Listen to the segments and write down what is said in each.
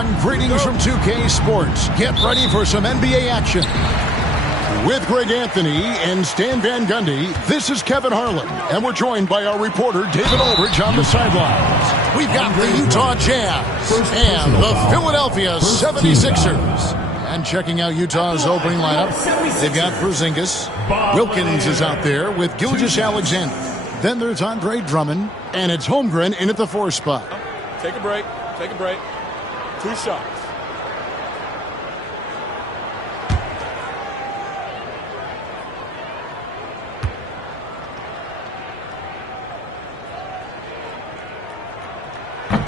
everyone. Greetings from 2K Sports. Get ready for some NBA action. With Greg Anthony and Stan Van Gundy, this is Kevin Harlan, and we're joined by our reporter David Aldridge on the sidelines. We've got the Utah Jazz and the Philadelphia 76ers. And checking out Utah's opening lineup, they've got Porzingis. Wilkins is out there with Gilgeous-Alexander. Then there's Andre Drummond, and it's Holmgren in at the 4 spot. Take a break. Take a break. 2 shots.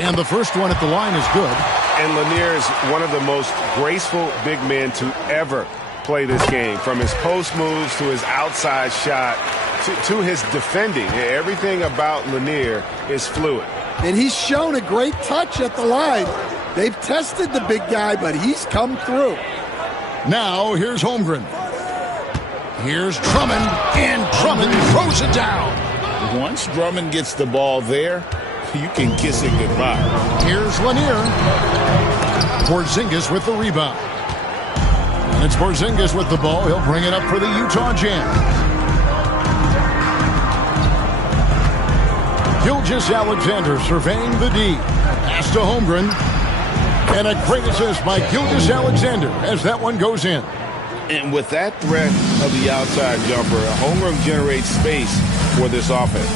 And the first one at the line is good. And Lanier is one of the most graceful big men to ever play this game. From his post moves to his outside shot to his defending. Everything about Lanier is fluid. And he's shown a great touch at the line. They've tested the big guy, but he's come through. Now here's Holmgren. Here's Drummond, and Drummond throws it down. Once Drummond gets the ball there, you can kiss it goodbye. Here's Lanier. Porzingis with the rebound. And it's Porzingis with the ball. He'll bring it up for the Utah Jazz. Gilgeous-Alexander surveying the D. Pass to Holmgren. And a great assist by Gilgeous-Alexander as that one goes in. And with that threat of the outside jumper, Holmgren generates space for this offense.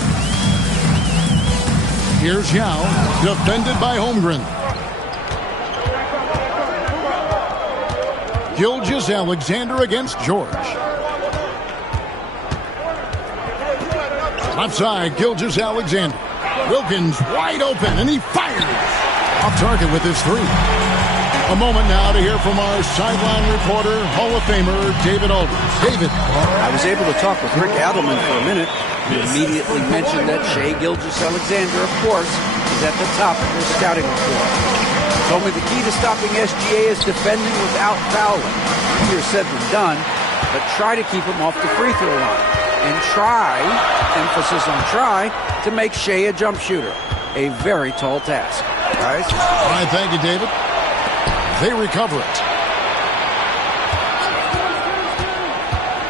Here's Yao, defended by Holmgren. Gilgeous-Alexander against George. Left side, Gilgeous-Alexander. Wilkins wide open, and he fires. Off target with his 3. A moment now to hear from our sideline reporter, Hall of Famer David Aldridge. David. I was able to talk with Rick Adelman for a minute. He immediately mentioned that Shai Gilgeous-Alexander, of course, is at the top of their scouting report. He told me the key to stopping SGA is defending without fouling. Easier said than done, but try to keep him off the free throw line. And try, emphasis on try, to make Shai a jump shooter. A very tall task. Guys? All right, thank you, David. They recover it.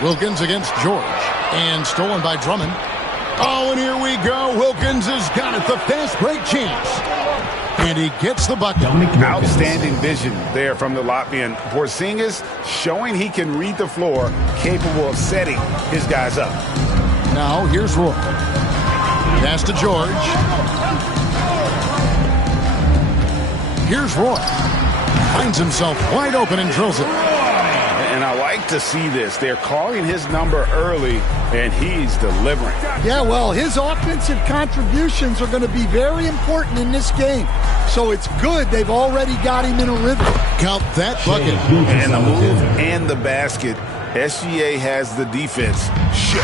Wilkins against George. And stolen by Drummond. Oh, and here we go. Wilkins has got it. The fast break chance. And he gets the bucket. Outstanding vision there from the Latvian. Porzingis showing he can read the floor, capable of setting his guys up. Now, here's Roy. Pass to George. Here's Roy. Finds himself wide open and drills it. And I like to see this. They're calling his number early, and he's delivering. Yeah, well, his offensive contributions are going to be very important in this game. So it's good they've already got him in a rhythm. Count that bucket. And the move and the basket. SGA has the defense shook.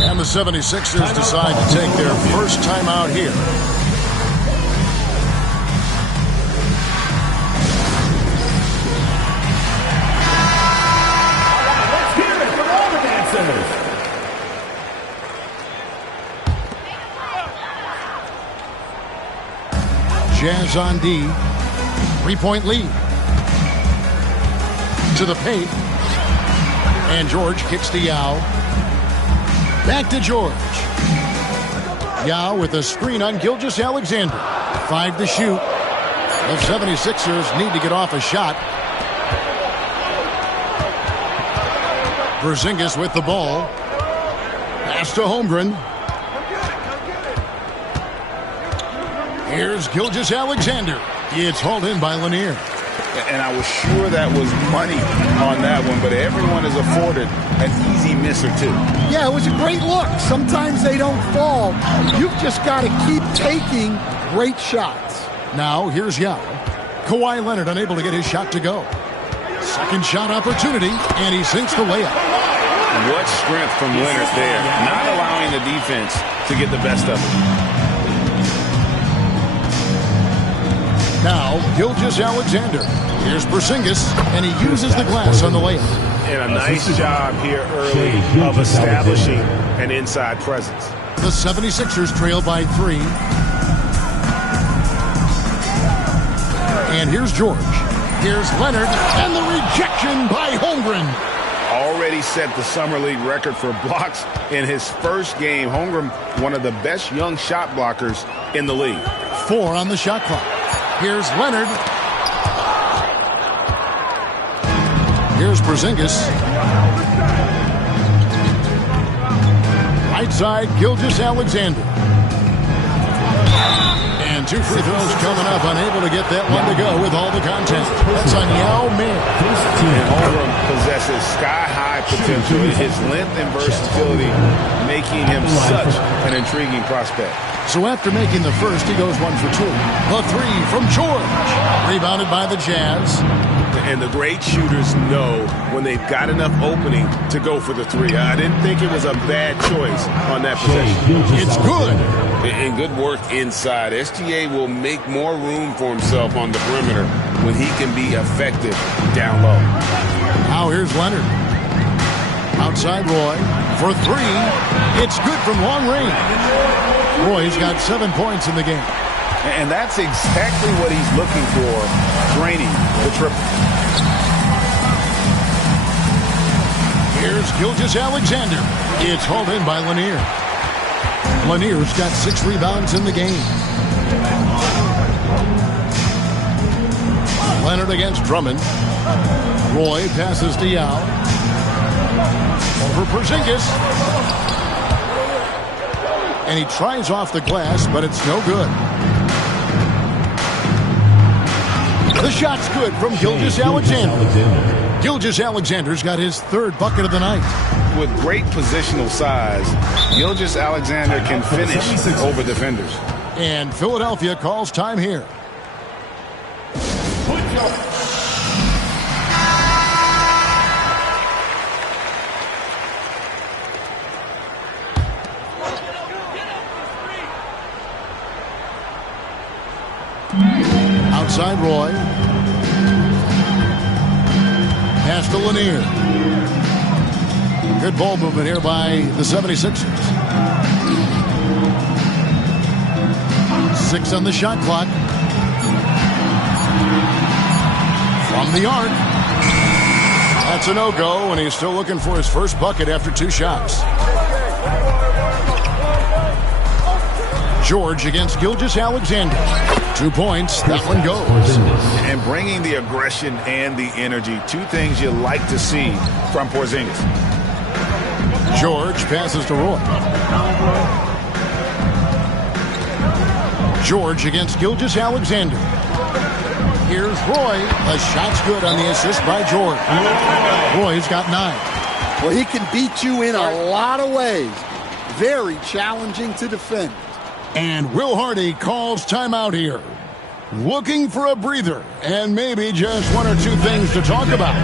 And the 76ers decide to take their first time out here. Jazz on D. 3-point lead. To the paint. And George kicks to Yao. Back to George. Yao with a screen on Gilgeous-Alexander. 5 to shoot. The 76ers need to get off a shot. Porzingis with the ball. Pass to Holmgren. Here's Gilgeous-Alexander. It's hauled in by Lanier. And I was sure that was money on that one, but everyone is afforded an easy miss or two. Yeah, it was a great look. Sometimes they don't fall. You've just got to keep taking great shots. Now, here's Yao. Kawhi Leonard unable to get his shot to go. Second shot opportunity, and he sinks the layup. What strength from Leonard there, not allowing the defense to get the best of it. Now, Gilgeous-Alexander. Here's Porzingis, and he uses the glass on the layup. And a nice job here early of establishing an inside presence. The 76ers trail by 3. And here's George. Here's Leonard, and the rejection by Holmgren. Already set the Summer League record for blocks in his first game. Holmgren, one of the best young shot blockers in the league. 4 on the shot clock. Here's Leonard. Here's Porzingis. Right side, Gilgeous-Alexander. And 2 free throws coming up. Unable to get that one to go with all the contact. That's on Yao Ming. And Holmgren possesses sky-high potential. His length and versatility making him such an intriguing prospect. So after making the first, he goes 1 for 2. The 3 from George. Rebounded by the Jazz. And the great shooters know when they've got enough opening to go for the 3. I didn't think it was a bad choice on that possession. It's good. And good work inside. SGA will make more room for himself on the perimeter when he can be effective down low. Now here's Leonard. Outside Roy for 3. It's good from long range. Roy's got 7 points in the game. And that's exactly what he's looking for, draining the triple. Here's Gilgeous-Alexander. It's hauled in by Lanier. Lanier's got 6 rebounds in the game. Leonard against Drummond. Roy passes to Yao. Over Porzingis. And he tries off the glass, but it's no good. The shot's good from Gilgeous-Alexander. Gilgeous-Alexander's got his 3rd bucket of the night. With great positional size, Gilgeous-Alexander can finish over defenders. And Philadelphia calls time here. Outside Roy. Pass to Lanier. Good ball movement here by the 76ers. 6 on the shot clock. From the arc. That's a no-go, and he's still looking for his first bucket after 2 shots. George against Gilgeous-Alexander. 2 points. That one goes. And bringing the aggression and the energy. 2 things you like to see from Porzingis. George passes to Roy. George against Gilgeous-Alexander. Here's Roy. The shot's good on the assist by George. Roy's got 9. Well, he can beat you in a lot of ways. Very challenging to defend. And Will Hardy calls timeout here. Looking for a breather and maybe just 1 or 2 things to talk about.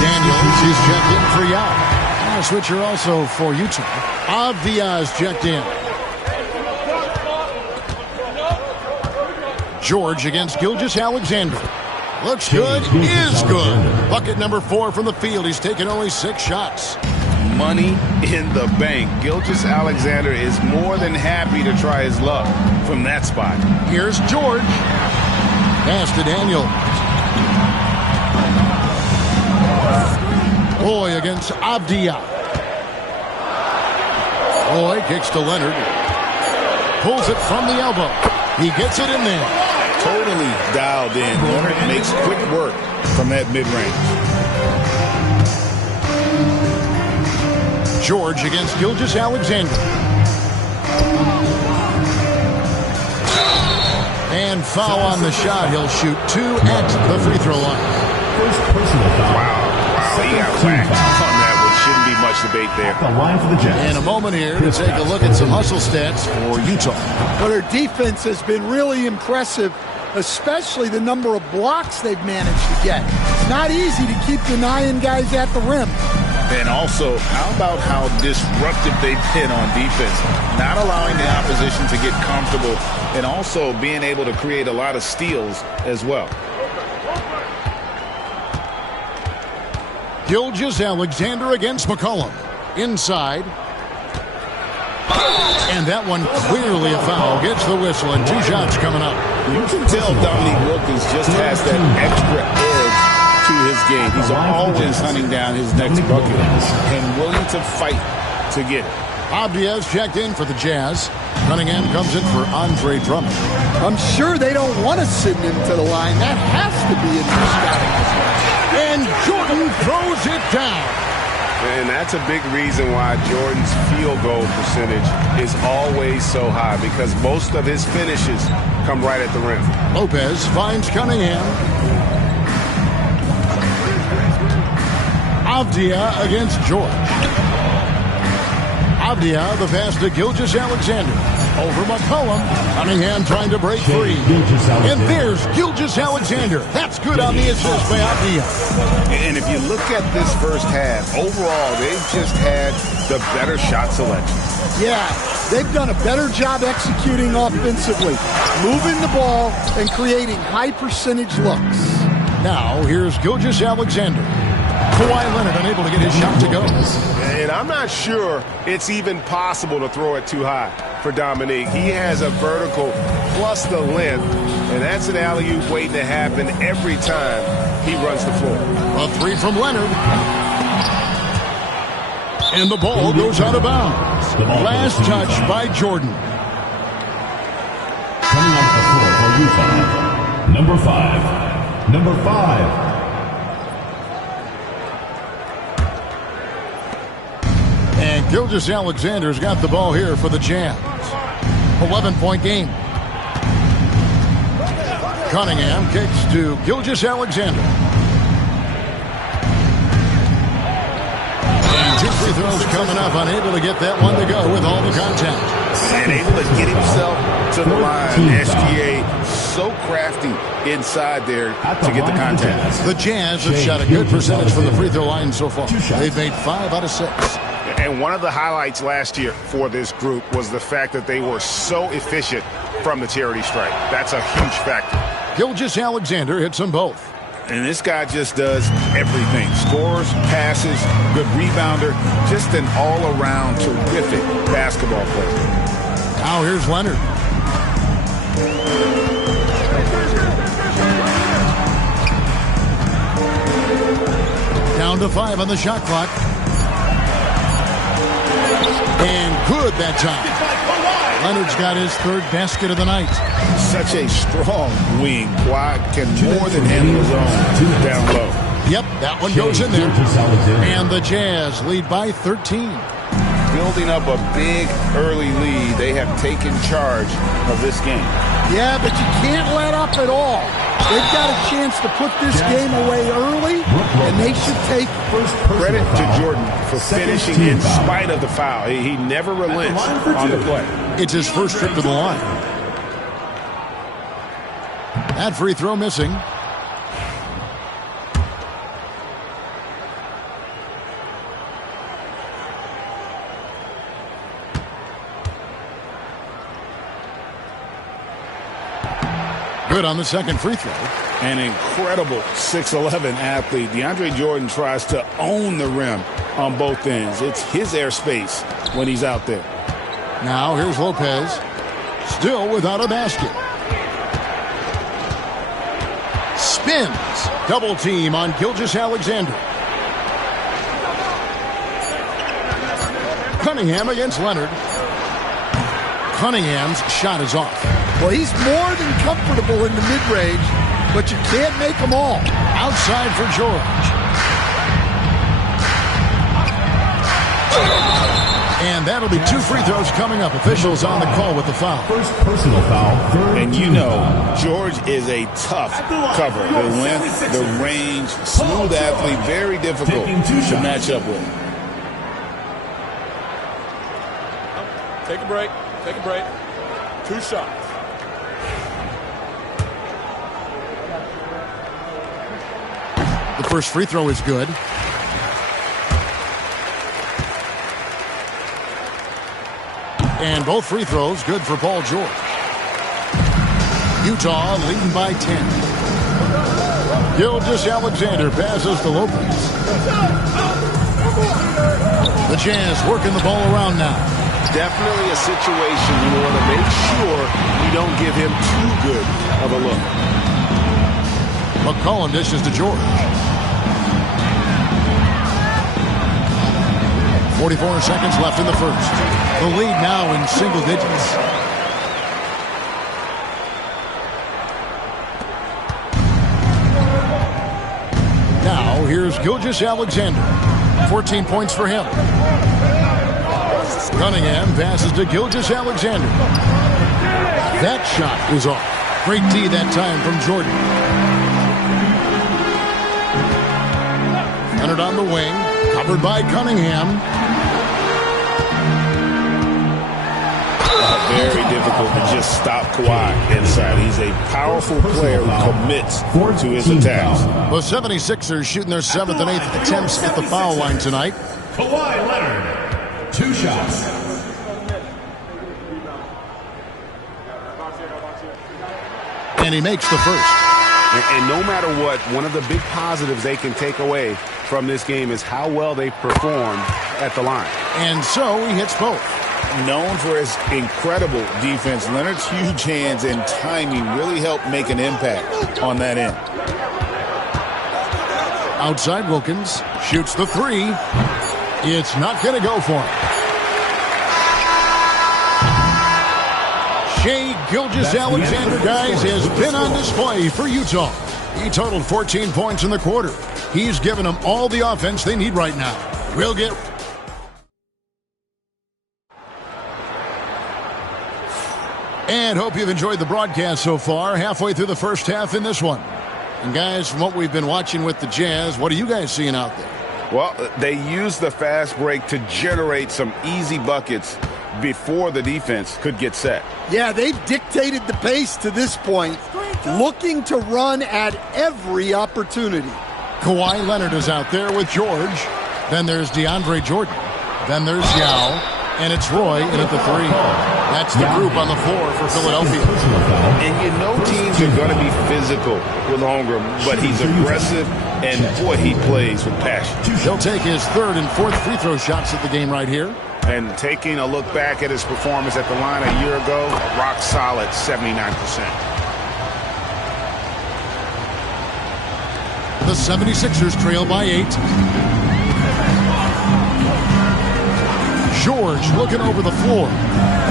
Daniels is checked in for Yao. And a switcher also for Utah. Avdia's checked in. George against Gilgeous-Alexander. Looks good, is good. Bucket number 4 from the field. He's taken only 6 shots. Money in the bank. Gilgeous-Alexander is more than happy to try his luck from that spot. Here's George. Pass to Daniel. Roy against Avdia. Roy kicks to Leonard. Pulls it from the elbow. He gets it in there. Totally dialed in. Leonard makes quick work from that mid-range. George against Gilgeous-Alexander. And foul on the shot. He'll shoot 2 at the free throw line. First personal foul. Wow, he got whacked on that one. Shouldn't be much debate there. The line for the Jazz. And a moment here to take a look at some hustle stats for Utah. Well, their defense has been really impressive, especially the number of blocks they've managed to get. It's not easy to keep denying guys at the rim. And also, how about how disruptive they've been on defense? Not allowing the opposition to get comfortable and also being able to create a lot of steals as well. Gilgeous-Alexander against McCollum. Inside. And that one clearly a foul. Gets the whistle, and 2 shots coming up. You can tell Dominique Wilkins just has that extra edge to his game. He's always hunting down his next bucket and willing to fight to get it. Abdia's checked in for the Jazz. Cunningham comes in for Andre Drummond. I'm sure they don't want to send him to the line. That has to be in their scouting. And Jordan throws it down. And that's a big reason why Jordan's field goal percentage is always so high, because most of his finishes come right at the rim. Lopez finds Cunningham. Avdia against George. Avdia, the pass to Gilgeous-Alexander. Over McCollum. Cunningham trying to break free. And there's Gilgeous-Alexander. That's good on the assist by Avdia. And if you look at this first half, overall, they've just had the better shot selection. Yeah, they've done a better job executing offensively, moving the ball and creating high-percentage looks. Now, here's Gilgeous-Alexander. Kawhi Leonard unable to get his shot to go. And I'm not sure it's even possible to throw it too high for Dominique. He has a vertical plus the length, and that's an alley-oop waiting to happen every time he runs the floor. A 3 from Leonard. And the ball goes out of bounds. Last touch by Jordan. Coming off the floor for Utah, number 5. Number 5. And Gilgeous-Alexander's got the ball here for the Jazz. 11-point game. Cunningham kicks to Gilgeous-Alexander. And 2 free throws coming up, unable to get that one to go with all the contact. And able to get himself to the line. SGA so crafty inside there to get the contact. The Jazz have shot a good percentage from the free throw line so far. They've made 5 out of 6. And one of the highlights last year for this group was the fact that they were so efficient from the charity stripe. That's a huge factor. Gilgeous-Alexander hits them both. And this guy just does everything. Scores, passes, good rebounder. Just an all-around terrific basketball player. Now here's Leonard. Down to 5 on the shot clock. And good that time. Leonard's got his 3rd basket of the night. Such a strong wing. Kawhi can more than handle his own down low. Yep, that one goes in there. And the Jazz lead by 13. Building up a big early lead, they have taken charge of this game. Yeah, but you can't let up at all. They've got a chance to put this game away early, and they should take Credit to Jordan for finishing in spite of the foul. He never relents on the play. It's his first trip to the line. That free throw missing. Good on the second free throw. An incredible 6'11" athlete. DeAndre Jordan tries to own the rim on both ends. It's his airspace when he's out there. Now here's Lopez. Still without a basket. Spins. Double team on Gilgeous-Alexander. Cunningham against Leonard. Cunningham's shot is off. Well, he's more than comfortable in the mid-range, but you can't make them all. Outside for George. And that'll be 2 free throws coming up. Officials on the call with the foul. First personal foul. And you know, George is a tough cover. The length, the range, smooth athlete, very difficult to match up with. Take a break. Take a break. 2 shots. The first free throw is good. And both free throws good for Paul George. Utah leading by 10. Gilgeous-Alexander passes to Lopez. The Jazz working the ball around now. definitely a situation you want to make sure you don't give him too good of a look. McCollum dishes to George. 44 seconds left in the first. The lead now in single digits. Now here's Gilgeous-Alexander. 14 points for him. Cunningham passes to Gilgeous-Alexander. That shot is off. Great D that time from Jordan. Leonard on the wing, covered by Cunningham. Very difficult to just stop Kawhi inside. He's a powerful player who commits to his attacks. The 76ers shooting their 7th and 8th attempts at the foul line tonight. Kawhi Leonard, 2 shots. And he makes the first. And no matter what, one of the big positives they can take away from this game is how well they performed at the line. And so he hits both. Known for his incredible defense, Leonard's huge hands and timing really helped make an impact on that end. Outside Wilkins shoots the 3. It's not going to go for him. Shai Gilgeous-Alexander, guys, has been on display for Utah. He totaled 14 points in the quarter. He's given them all the offense they need right now. We'll get... And hope you've enjoyed the broadcast so far. Halfway through the first half in this one. And guys, from what we've been watching with the Jazz, what are you guys seeing out there? Well, they used the fast break to generate some easy buckets before the defense could get set. Yeah, they've dictated the pace to this point, looking to run at every opportunity. Kawhi Leonard is out there with George. Then there's DeAndre Jordan. Then there's Yao. And it's Roy in at the 3. That's the group on the floor for Philadelphia. And you know teams are going to be physical with Holmgren, but he's aggressive, and boy, he plays with passion. He'll take his 3rd and 4th free throw shots at the game right here. And taking a look back at his performance at the line a year ago, rock solid, 79%. The 76ers trail by 8. George looking over the floor.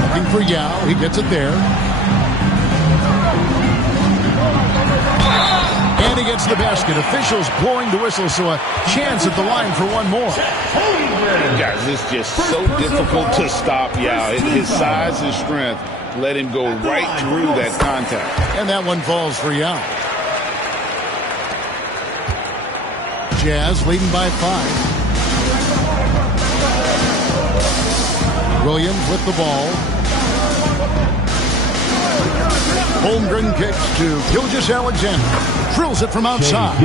Looking for Yao. He gets it there. And he gets the basket. Officials blowing the whistle, so a chance at the line for one more. Guys, it's just so difficult to stop Yao. His size and strength let him go right through that contact. And that one falls for Yao. Jazz leading by 5. Williams with the ball. Holmgren kicks to Gilgeous-Alexander. Drills it from outside.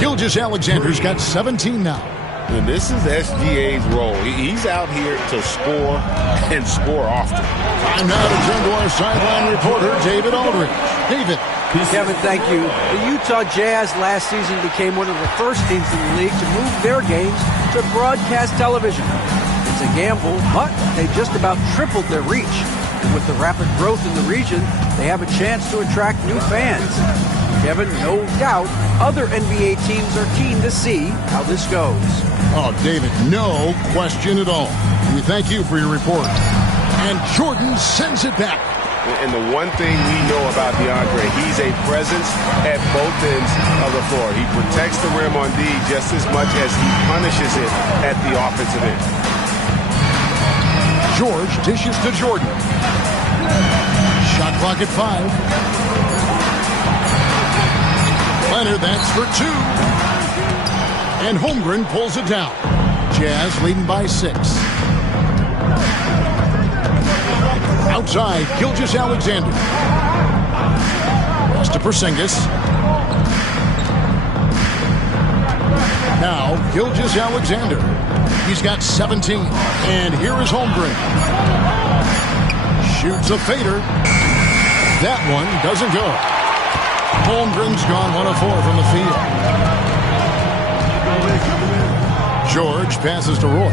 Gilgeous-Alexander's got 17 now. And this is SGA's role. He's out here to score and score often. Time now to turn to our sideline reporter, David Aldridge. David. Kevin, thank you. The Utah Jazz last season became one of the first teams in the league to move their games to broadcast television. It's a gamble, but they just about tripled their reach. And with the rapid growth in the region, they have a chance to attract new fans. Kevin, no doubt, other NBA teams are keen to see how this goes. Oh, David, no question at all. We thank you for your report. And Jordan sends it back. And the one thing we know about DeAndre, he's a presence at both ends of the floor. He protects the rim on D just as much as he punishes it at the offensive end. George dishes to Jordan. Shot clock at 5. Leonard, that's for 2. And Holmgren pulls it down. Jazz leading by 6. Outside, Gilgeous-Alexander. Pass to Porzingis. Now, Gilgeous-Alexander. He's got 17. And here is Holmgren. Shoots a fader. That one doesn't go. Holmgren's gone 1 of 4 from the field. George passes to Roy.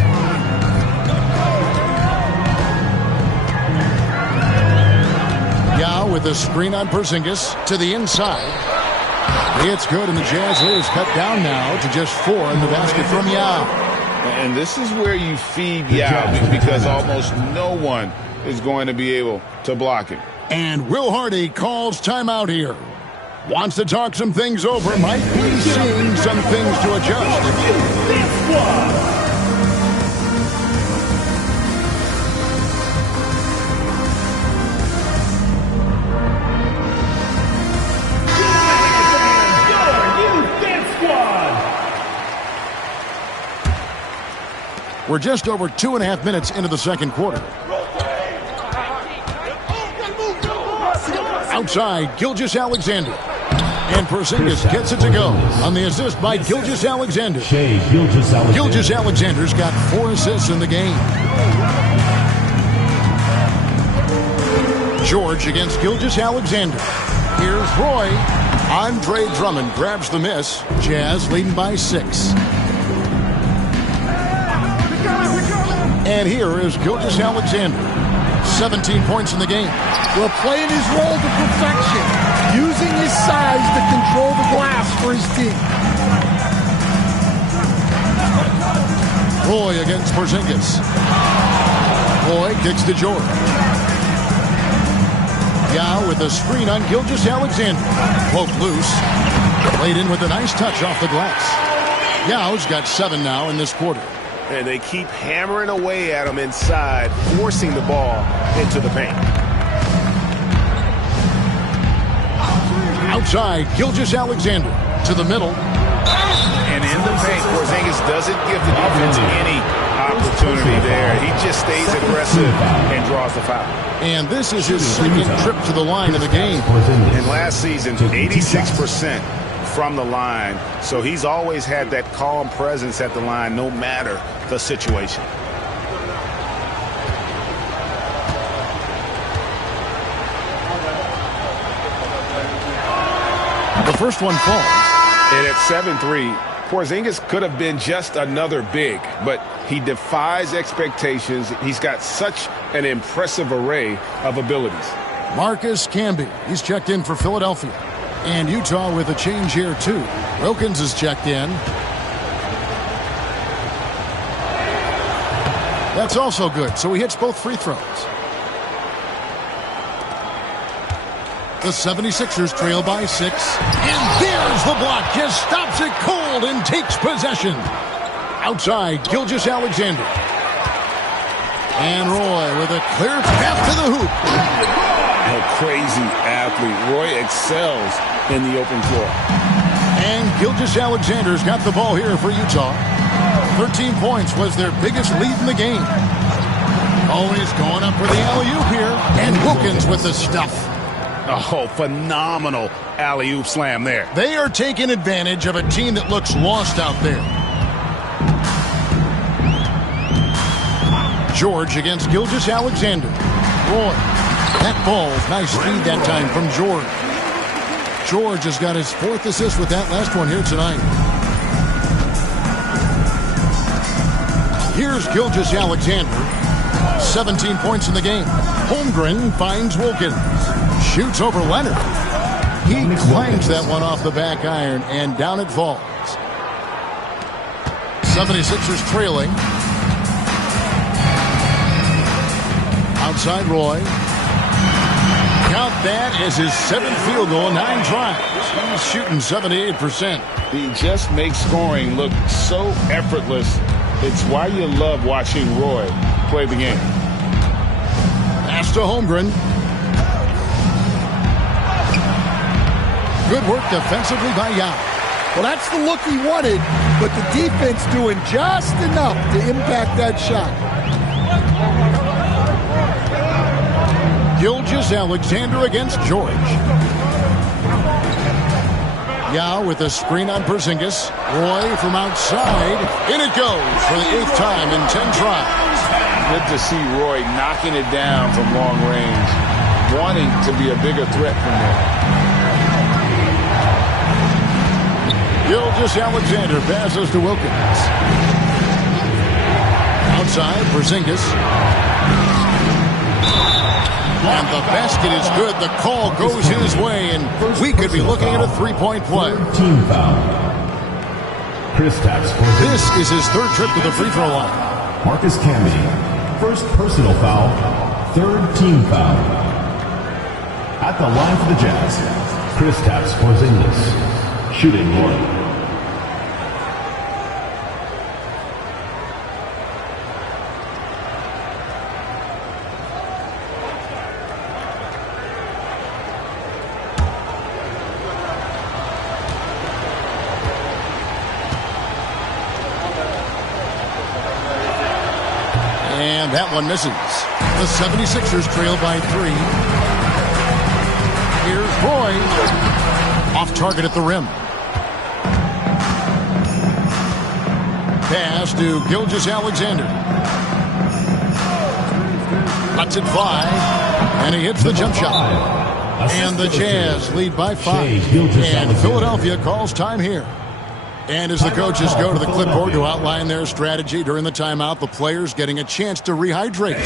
Yao with a screen on Porzingis to the inside. It's good, and the Jazz lead is cut down now to just 4 in the basket from Yao. And this is where you feed Yao because almost no one is going to be able to block him. And Will Hardy calls timeout here. Wants to talk some things over. Might be seeing some things to adjust. We're just over 2.5 minutes into the second quarter. Outside, Gilgeous-Alexander. And Porzingis gets it to go on the assist by Gilgeous-Alexander. Gilgeous-Alexander's got 4 assists in the game. George against Gilgeous-Alexander. Here's Roy. Andre Drummond grabs the miss. Jazz leading by 6. And here is Gilgeous-Alexander. 17 points in the game. Well, playing his role to perfection. Using his size to control the glass for his team. Roy against Porzingis. Roy kicks to George. Yao with a screen on Gilgeous-Alexander. Poke loose. Played in with a nice touch off the glass. Yao's got 7 now in this quarter. And they keep hammering away at him inside, forcing the ball into the paint. Outside, Gilgeous-Alexander to the middle. And in the paint, Porzingis doesn't give the defense any opportunity there. He just stays aggressive and draws the foul. And this is his second trip to the line in the game. And last season, 86% from the line. So he's always had that calm presence at the line no matter the situation. The first one falls. And at 7-3, Porzingis could have been just another big, but he defies expectations. He's got such an impressive array of abilities. Marcus Camby, he's checked in for Philadelphia. And Utah with a change here, too. Wilkins is checked in. That's also good, so he hits both free throws. The 76ers trail by 6. And there's the block. Just stops it cold and takes possession. Outside, Gilgeous-Alexander. And Roy with a clear path to the hoop. A crazy athlete. Roy excels in the open floor. And Gilgeous-Alexander's got the ball here for Utah. 13 points was their biggest lead in the game. Always going up for the alley-oop here. And Wilkins with the stuff. Oh, phenomenal alley-oop slam there. They are taking advantage of a team that looks lost out there. George against Gilgeous-Alexander. Roy. That ball, nice speed that time from George. George has got his 4th assist with that last one here tonight. Here's Gilgeous-Alexander. 17 points in the game. Holmgren finds Wilkins. Shoots over Leonard. He clangs that one off the back iron, and down it falls. 76ers trailing. Outside Roy. Count that as his 7th field goal, 9 tries. He's shooting 78%. He just makes scoring look so effortless. It's why you love watching Roy play the game. Pass to Holmgren. Good work defensively by Yao. Well, that's the look he wanted, but the defense doing just enough to impact that shot. Gilgeous-Alexander against George. Yao with a screen on Porzingis. Roy from outside. In it goes for the 8th time in 10 tries. Good to see Roy knocking it down from long range, wanting to be a bigger threat from there. Gilgeous-Alexander passes to Wilkins. Outside, Porzingis. And the basket is good. The call goes his way, and we could be looking at a three-point play. Team foul. Kristaps Porzingis. This is his third trip to the free throw line. Marcus Camby. First personal foul. Third team foul. At the line for the Jazz, Kristaps Porzingis. Shooting 1. And that one misses. The 76ers trail by 3. Here's Roy. Off target at the rim. Pass to Gilgeous-Alexander. Lets it fly. And he hits the jump shot. And the Jazz lead by 5. And Philadelphia calls time here. And as the coaches go to the clipboard to outline their strategy during the timeout, the players getting a chance to rehydrate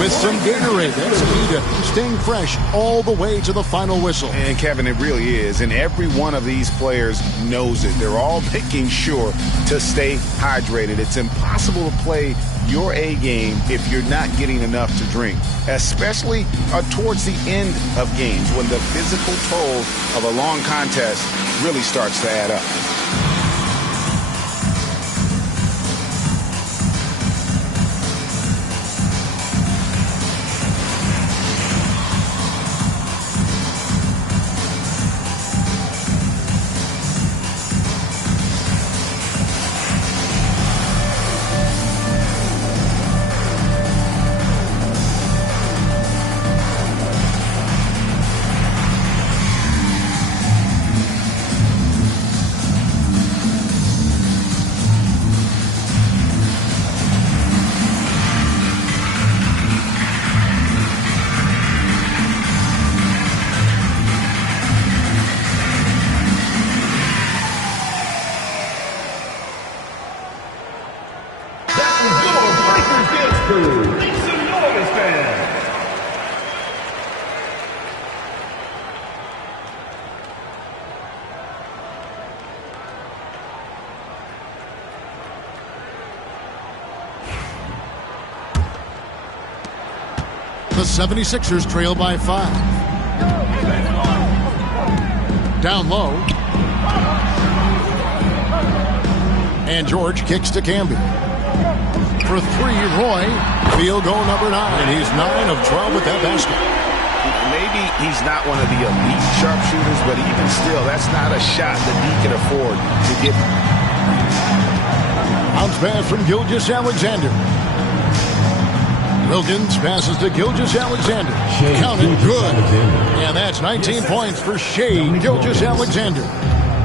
with some Gatorade. That's key to staying fresh all the way to the final whistle. And, Kevin, it really is. And every one of these players knows it. They're all making sure to stay hydrated. It's impossible to play your A game if you're not getting enough to drink, especially towards the end of games when the physical toll of a long contest really starts to add up. The 76ers trail by 5. Down low. And George kicks to Camby. For 3, Roy. Field goal number 9. And he's 9 of 12 with that basket. Maybe he's not one of the elite sharpshooters, but even still, that's not a shot that he can afford to get. Bounce pass from Gilgeous-Alexander. Wilkins passes to Gilgeous-Alexander. Counted good. And that's 19 points for Shai Gilgeous-Alexander.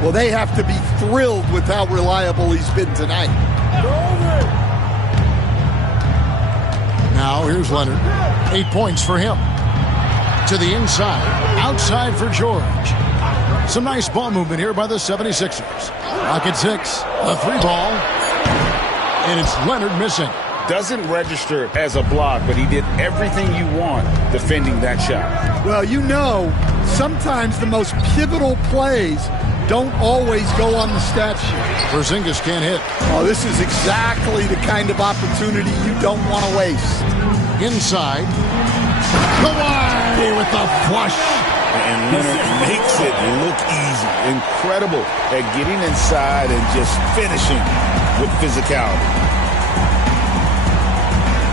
Well, they have to be thrilled with how reliable he's been tonight. Now here's Leonard. 8 points for him. To the inside. Outside for George. Some nice ball movement here by the 76ers. Clock at 6. A 3-ball. And it's Leonard missing. Doesn't register as a block, but he did everything you want defending that shot. Well, you know, sometimes the most pivotal plays don't always go on the stat sheet. Porzingis can't hit. Oh, this is exactly the kind of opportunity you don't want to waste. Inside. Kawhi with the flush. And Leonard makes it look easy. Incredible at getting inside and just finishing with physicality.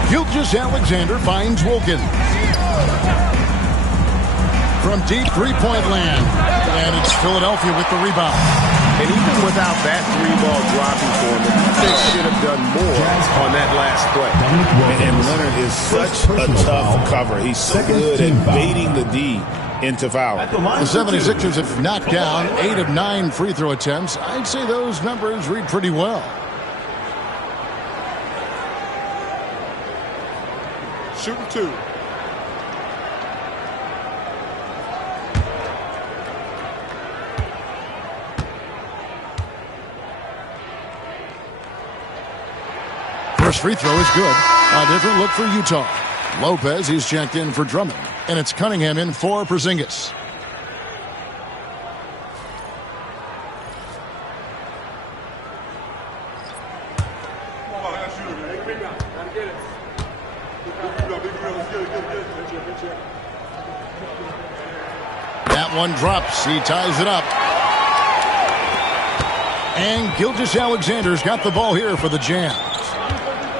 Gilgeous-Alexander finds Wilkins. From deep three-point land. And it's Philadelphia with the rebound. And even without that 3-ball dropping for him, the defense should have done more on that last play. And Leonard is such a tough cover. He's so good at baiting the D into foul. The 76ers have knocked down 8 of 9 free throw attempts. I'd say those numbers read pretty well. Shooting 2. First free throw is good. A different look for Utah. Lopez, he's checked in for Drummond. And it's Cunningham in for Porzingis. That one drops. He ties it up. And Gilgeous-Alexander's got the ball here for the Jazz.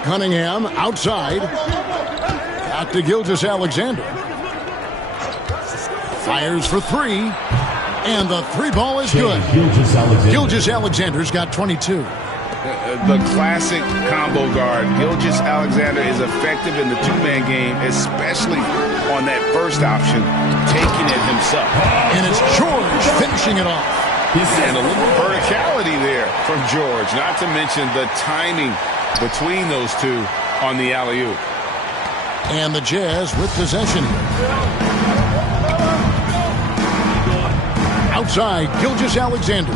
Cunningham outside. Back to Gilgeous-Alexander. Fires for three. And the three ball is good. Gilgeous-Alexander's got 22. The classic combo guard. Gilgeous-Alexander is effective in the two-man game, especially on that first option, taking it himself. And it's George finishing it off. And a little verticality there from George, not to mention the timing between those two on the alley-oop. And the Jazz with possession here. Outside, Gilgeous-Alexander.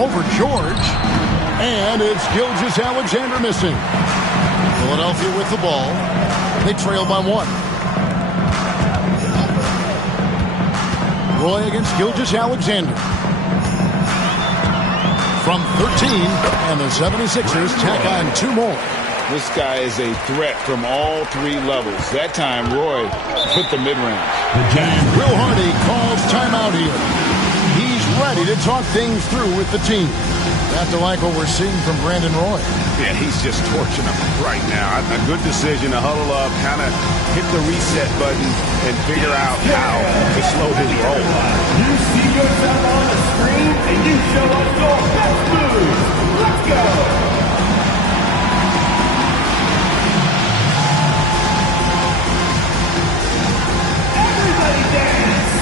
Over George. And it's Gilgeous-Alexander missing. Philadelphia with the ball. They trail by one. Roy against Gilgeous-Alexander. From 13, and the 76ers tack on two more. This guy is a threat from all three levels. That time, Roy put the mid-range. And Will Hardy calls timeout here. He's ready to talk things through with the team. Have to like what we're seeing from Brandon Roy. Yeah, he's just torching them right now. A good decision to huddle up, kind of hit the reset button, and figure out how to slow his roll. You see yourself on the screen, and you show us your best moves. Let's go! Everybody dance!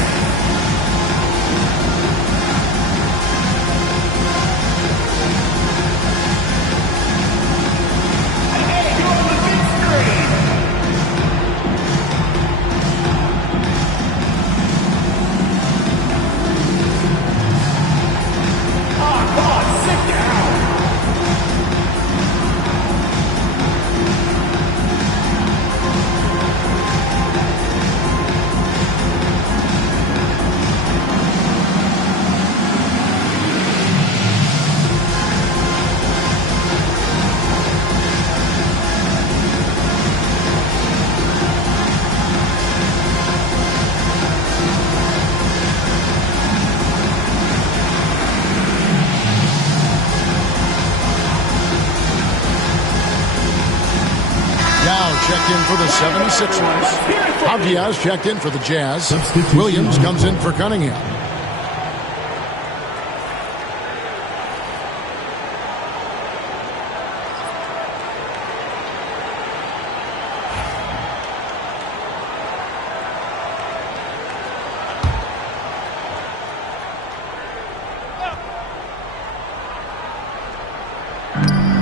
Checked in for the 76ers. Diaz checked in for the Jazz. Williams comes in for Cunningham.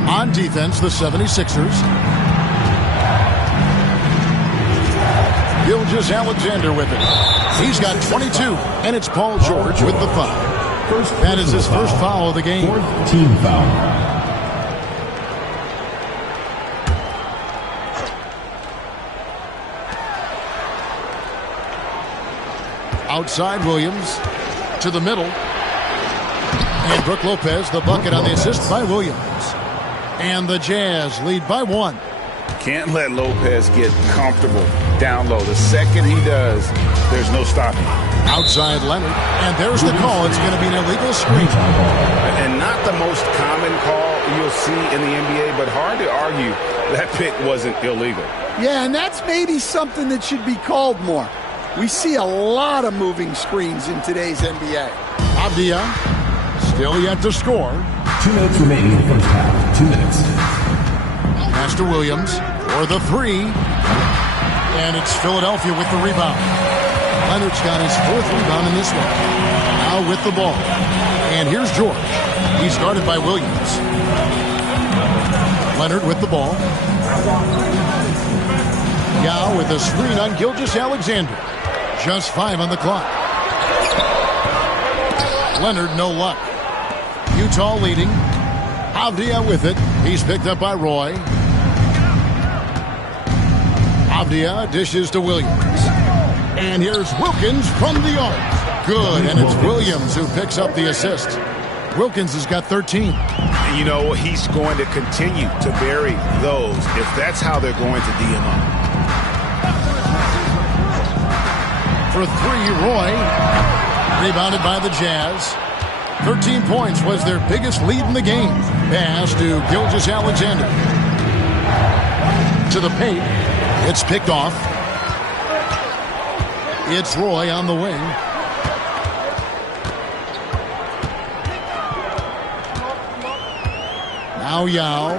On defense, the 76ers. Gilgeous-Alexander with it. He's got 22, and it's Paul George with the foul. That is his first foul of the game. Fourth team foul. Outside Williams to the middle. And Brook Lopez, the bucket on the assist by Williams. And the Jazz lead by one. Can't let Lopez get comfortable down low. The second he does, there's no stopping. Outside Leonard, and there's the call. It's going to be an illegal screen. And not the most common call you'll see in the NBA, but hard to argue that pick wasn't illegal. Yeah, and that's maybe something that should be called more. We see a lot of moving screens in today's NBA. Avdia still yet to score. 2 minutes remaining in the first half. 2 minutes. Pass to Williams for the three. And it's Philadelphia with the rebound. Leonard's got his fourth rebound in this one. Now with the ball. And here's George. He's guarded by Williams. Leonard with the ball. Yao with a screen on Gilgeous-Alexander. Just 5 on the clock. Leonard, no luck. Utah leading. Avdia with it. He's picked up by Roy. Avdia dishes to Williams. And here's Wilkins from the arc. Good, and it's Williams who picks up the assist. Wilkins has got 13. And you know, he's going to continue to bury those if that's how they're going to D him up. For three, Roy. Rebounded by the Jazz. 13 points was their biggest lead in the game. Pass to Gilgeous-Alexander. To the paint. It's picked off. It's Roy on the wing. Now Yao.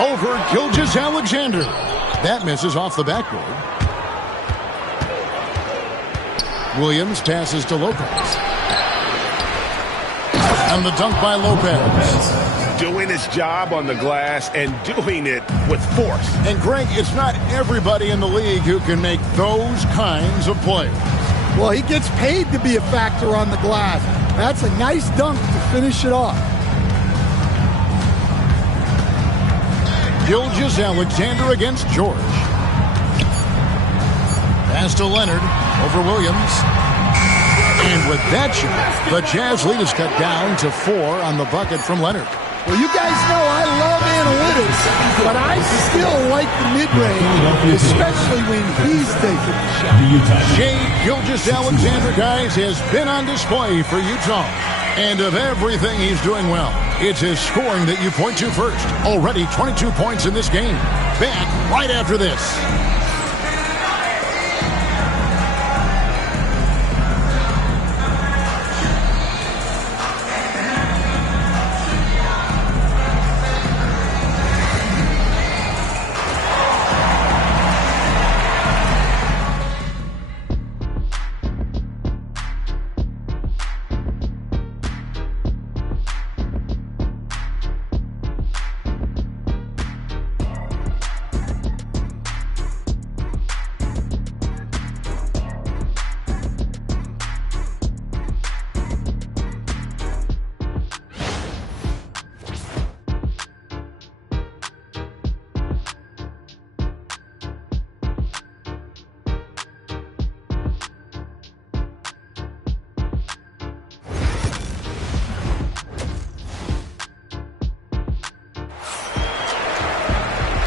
Over Gilgeous-Alexander. That misses off the backboard. Williams passes to Lopez. And the dunk by Lopez. Doing his job on the glass and doing it with force. And Greg, it's not everybody in the league who can make those kinds of plays. Well, he gets paid to be a factor on the glass. That's a nice dunk to finish it off. Gilgeous-Alexander against George. Pass to Leonard over Williams. And with that shot, the Jazz lead is cut down to 4 on the bucket from Leonard. Well, you guys know I love analytics, but I still like the mid-range, especially when he's taking the shot. Shai Gilgeous-Alexander, guys, has been on display for Utah. And of everything he's doing well, it's his scoring that you point to first. Already 22 points in this game. Back right after this.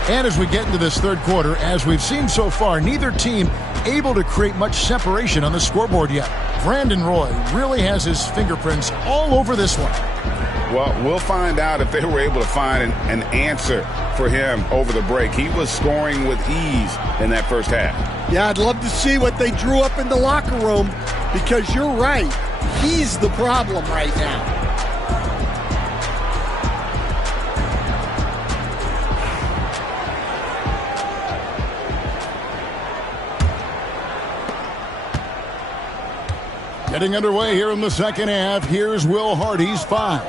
And as we get into this third quarter, as we've seen so far, neither team able to create much separation on the scoreboard yet. Brandon Roy really has his fingerprints all over this one. Well, we'll find out if they were able to find an answer for him over the break. He was scoring with ease in that first half. Yeah, I'd love to see what they drew up in the locker room, because you're right. He's the problem right now. Getting underway here in the second half. Here's Will Hardy's 5.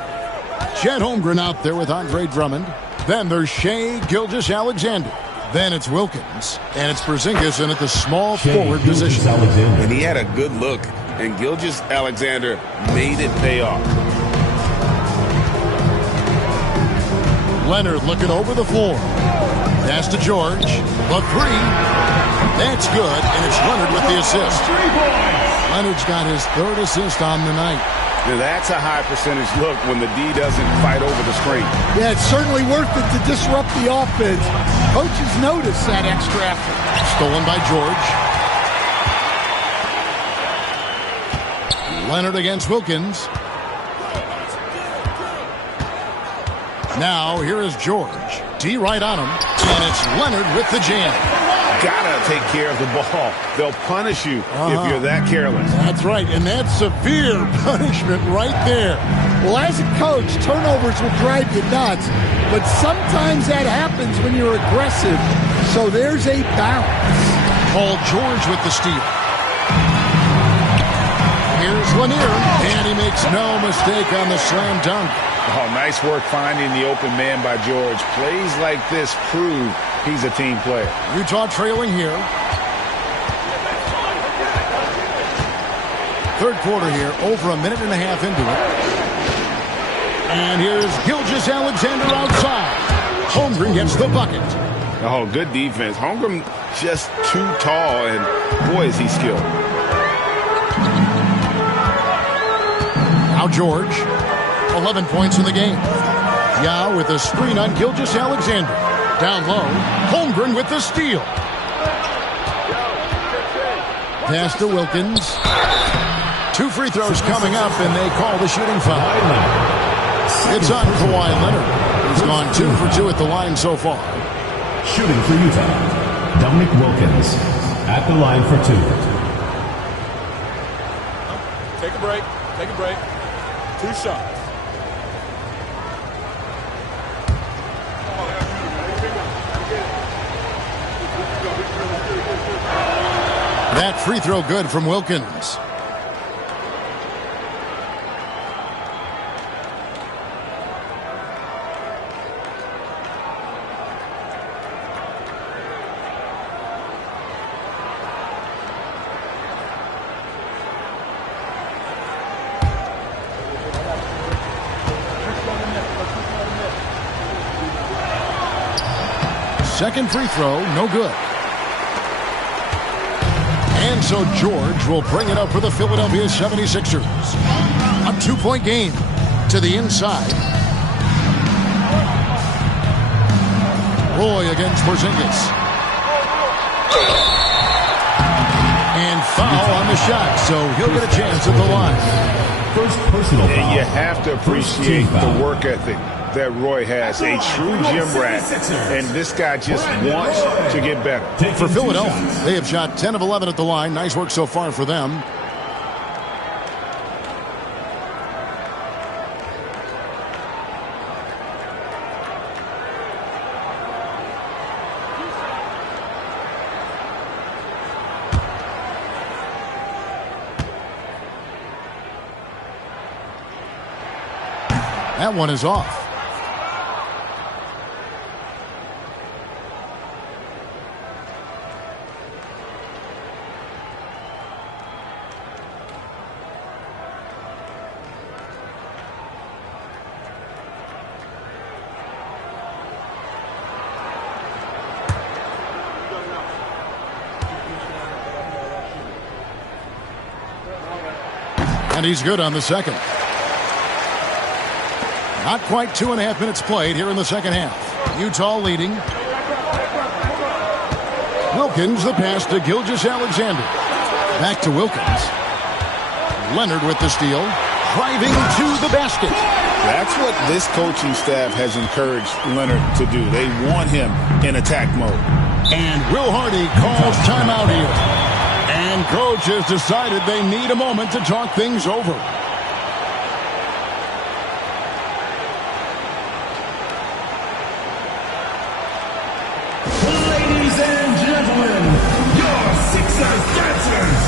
Chet Holmgren out there with Andre Drummond. Then there's Shai Gilgeous-Alexander. Then it's Wilkins. And it's Porzingis in at the small forward position. And he had a good look, and Gilgeous-Alexander made it pay off. Leonard looking over the floor. Pass to George. The 3. That's good, and it's Leonard with the assist. Leonard's got his 3rd assist on the night. Now that's a high percentage look when the D doesn't fight over the screen. Yeah, it's certainly worth it to disrupt the offense. Coaches notice that extra effort. Stolen by George. Leonard against Wilkins. Now here is George. D right on him. And it's Leonard with the jam. Gotta take care of the ball. They'll punish you if you're that careless. That's right, and that's severe punishment right there. Well, as a coach, turnovers will drive you nuts, but sometimes that happens when you're aggressive. So there's a balance. Paul George with the steal. Here's Lanier, and he makes no mistake on the slam dunk. Oh, nice work finding the open man by George. Plays like this prove he's a team player. Utah trailing here. Third quarter here, over a minute and a half into it. And here's Gilgeous-Alexander outside. Holmgren gets the bucket. Oh, good defense. Holmgren just too tall, and boy, is he skilled. Now George, 11 points in the game. Yao with a screen on Gilgeous-Alexander. Down low, Holmgren with the steal. Pass to Wilkins. 2 free throws coming up, and they call the shooting foul. It's on Kawhi Leonard. He's gone 2 for 2 at the line so far. Shooting for Utah, Dominic Wilkins at the line for 2. Take a break. Take a break. 2 shots. That free throw good from Wilkins. Second free throw, no good. And so George will bring it up for the Philadelphia 76ers. A 2-point game to the inside. Roy against Porzingis. And foul on the shot, so he'll get a chance at the line. First personal foul. And you have to appreciate the work ethic that Roy has. A true gym rat. And this guy just wants to get better. For Philadelphia, they have shot 10 of 11 at the line. Nice work so far for them. That one is off. And he's good on the second. Not quite 2.5 minutes played here in the second half. Utah leading. Wilkins, the pass to Gilgeous-Alexander. Back to Wilkins. Leonard with the steal. Driving to the basket. That's what this coaching staff has encouraged Leonard to do. They want him in attack mode. And Will Hardy calls timeout here. And coach has decided they need a moment to talk things over. Ladies and gentlemen, your Sixers dancers.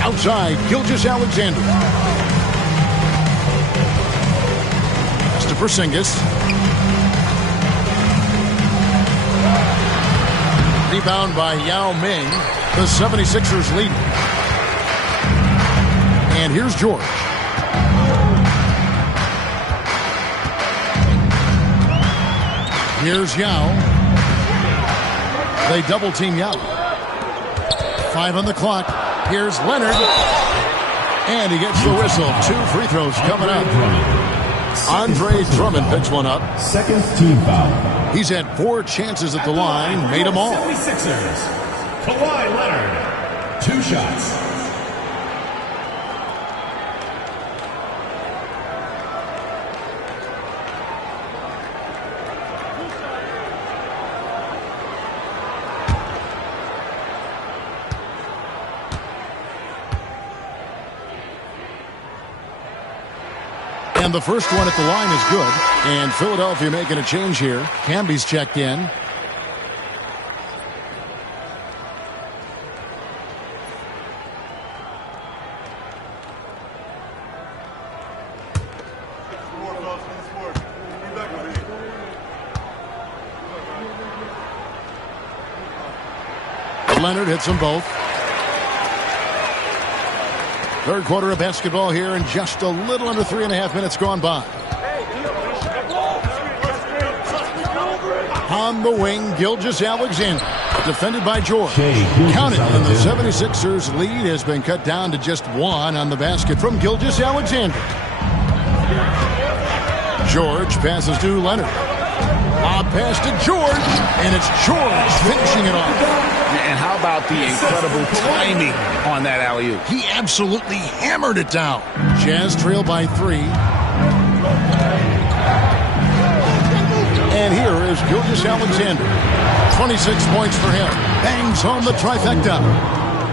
Outside, Gilgeous-Alexander. Pass to Porzingis. Rebound by Yao Ming. The 76ers lead. And here's George. Here's Yao. They double team Yao. 5 on the clock. Here's Leonard. And he gets the whistle. 2 free throws coming up. Andre Drummond picks one up. Second team foul. He's had 4 chances at the line. Made them all. 76ers. Kawhi Leonard. 2 shots. And the first one at the line is good. And Philadelphia making a change here. Camby's checked in. Leonard hits them both. Third quarter of basketball here, and just a little under 3.5 minutes gone by. On the wing, Gilgeous-Alexander, defended by George. Counted, and the 76ers lead has been cut down to just 1 on the basket from Gilgeous-Alexander. George passes to Leonard. Lob pass to George, and it's George finishing it off. And how about the incredible timing on that alley-oop? He absolutely hammered it down. Jazz trail by 3. And here is Gilgeous-Alexander. 26 points for him. Bangs home the trifecta.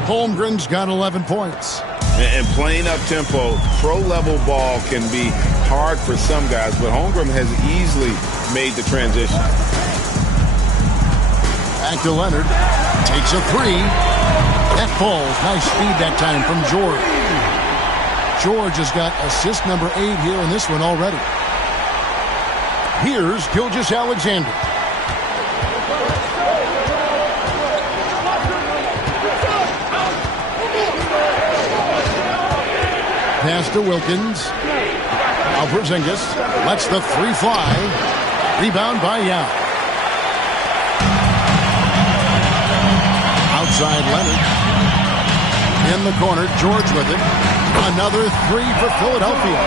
Holmgren's got 11 points. And playing up-tempo, pro-level ball can be hard for some guys, but Holmgren has easily made the transition. Back to Leonard. Takes a 3. That falls. Nice speed that time from George. George has got assist number 8 here in this one already. Here's Gilgeous-Alexander. Pass to Wilkins. Now Porzingis lets the 3 fly. Rebound by Yao. Outside Leonard. In the corner, George with it. Another 3 for Philadelphia.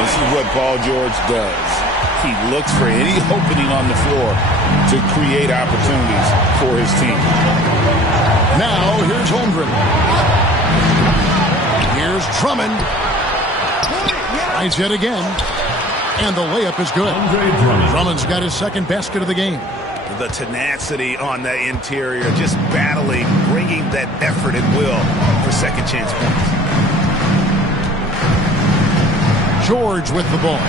This is what Paul George does. He looks for any opening on the floor to create opportunities for his team. Now here's Holmgren. Here's Drummond. Nice hit again. And the layup is good. Drummond's got his second basket of the game. The tenacity on the interior, just battling, bringing that effort and will for second chance points. George with the ball.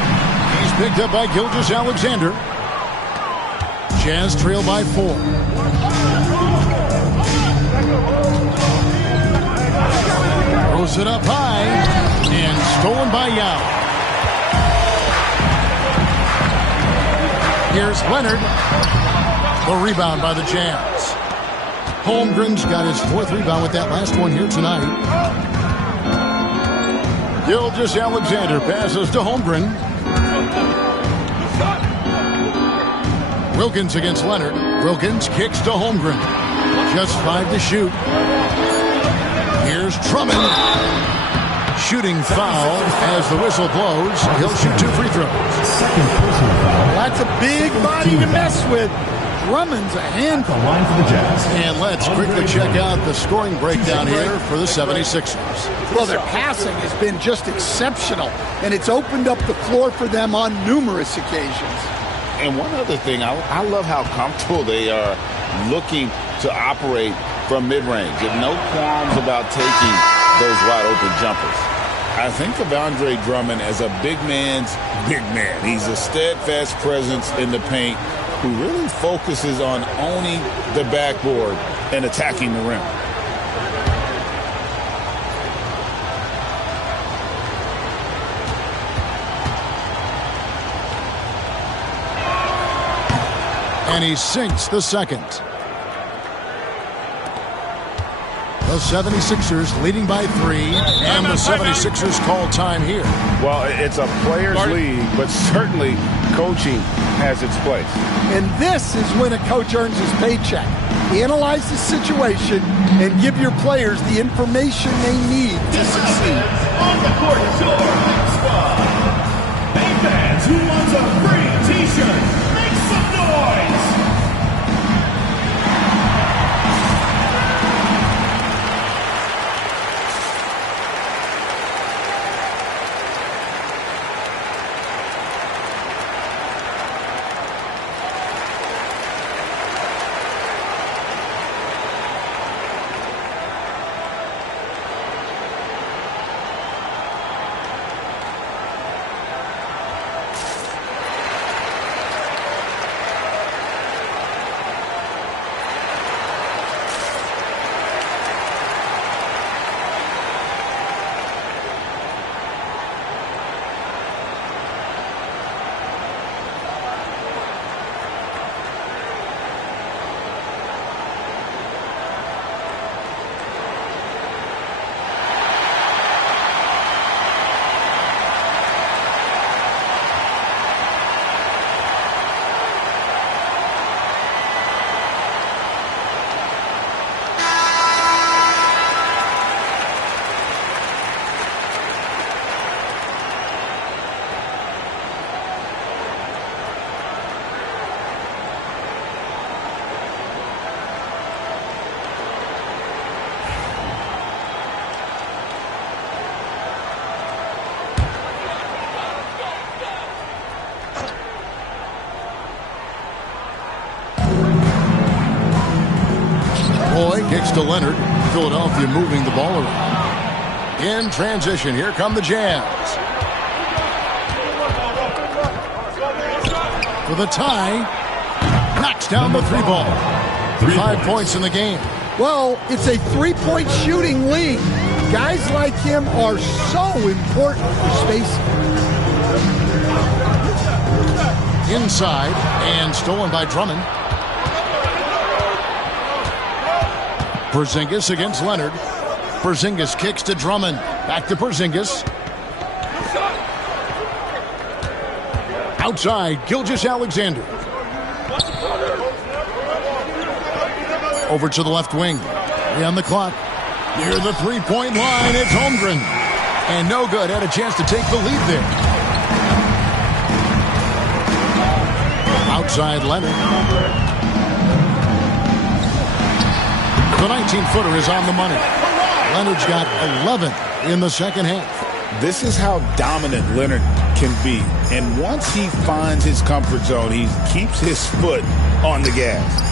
He's picked up by Gilgeous-Alexander. Jazz trail by 4. Throws it up high and stolen by Yao. Here's Leonard. The rebound by the Jazz. Holmgren's got his 4th rebound with that last one here tonight. Gilgeous-Alexander passes to Holmgren. Wilkins against Leonard. Wilkins kicks to Holmgren. Just 5 to shoot. Here's Drummond. Shooting foul as the whistle blows. He'll shoot 2 free throws. Second personal foul. That's a big body to mess with. Drummond's a handful. Line for the Jazz. And let's quickly check out the scoring breakdown here for the 76ers. Well, their passing has been just exceptional, and it's opened up the floor for them on numerous occasions. And one other thing, I love how comfortable they are looking to operate from mid-range. And no qualms about taking those wide-open jumpers. I think of Andre Drummond as a big man's big man. He's a steadfast presence in the paint who really focuses on owning the backboard and attacking the rim. And he sinks the second. The 76ers leading by 3, and the 76ers call time here. Well, it's a players' league, but certainly coaching has its place. And this is when a coach earns his paycheck. Analyze the situation and give your players the information they need to succeed. On the court is your squad. Hey fans, who wants a free t-shirt? Make some noise! Kicks to Leonard. Philadelphia moving the ball around. In transition, here come the Jazz. For the tie. Knocks down the 3 ball. 5 points in the game. Well, it's a 3-point shooting league. Guys like him are so important for spacing. Inside and stolen by Drummond. Porzingis against Leonard. Porzingis kicks to Drummond. Back to Porzingis. Outside, Gilgeous-Alexander. Over to the left wing. 3 on the clock. Near the 3-point line, it's Holmgren. And no good. Had a chance to take the lead there. Outside, Leonard. The 19-footer is on the money. Leonard's got 11 in the second half. This is how dominant Leonard can be. And once he finds his comfort zone, he keeps his foot on the gas.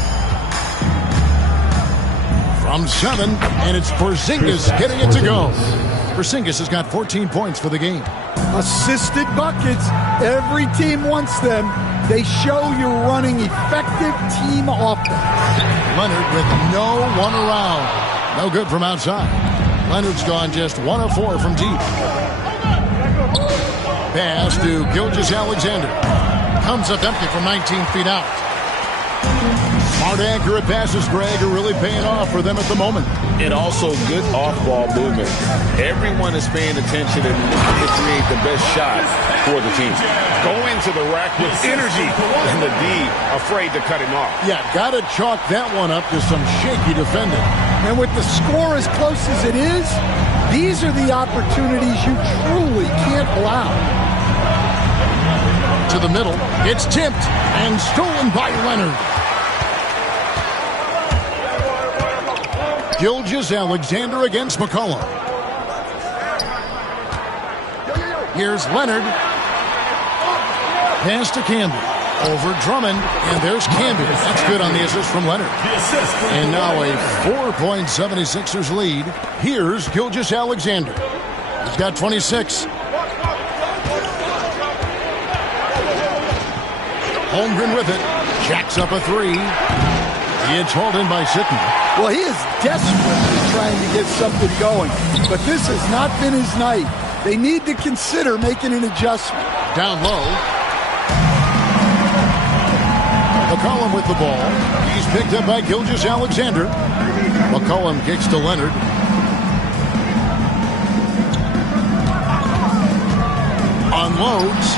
From 7, and it's Porzingis getting it to go. Porzingis has got 14 points for the game. Assisted buckets. Every team wants them. They show you're running effective team offense. Leonard with no one around. No good from outside. Leonard's gone just 1 of 4 from deep. Pass to Gilgeous-Alexander. Comes up empty from 19 feet out. Smart, accurate passes, Greg, are really paying off for them at the moment. And also good off-ball movement. Everyone is paying attention and looking to create the best shot for the team. Going to the rack with energy, and the D afraid to cut him off. Yeah, got to chalk that one up to some shaky defending. And with the score as close as it is, these are the opportunities you truly can't allow. To the middle, it's tipped and stolen by Leonard. Gilgeous-Alexander against McCollum. Here's Leonard. Pass to Campbell. Over Drummond. And there's Campbell. That's good on the assist from Leonard. And now a 4-point 76ers lead. Here's Gilgeous-Alexander. He's got 26. Holmgren with it. Jacks up a 3. It's hauled in by Sitton. Well, he is desperately trying to get something going, but this has not been his night. They need to consider making an adjustment. Down low. McCollum with the ball. He's picked up by Gilgeous-Alexander. McCollum kicks to Leonard. Unloads.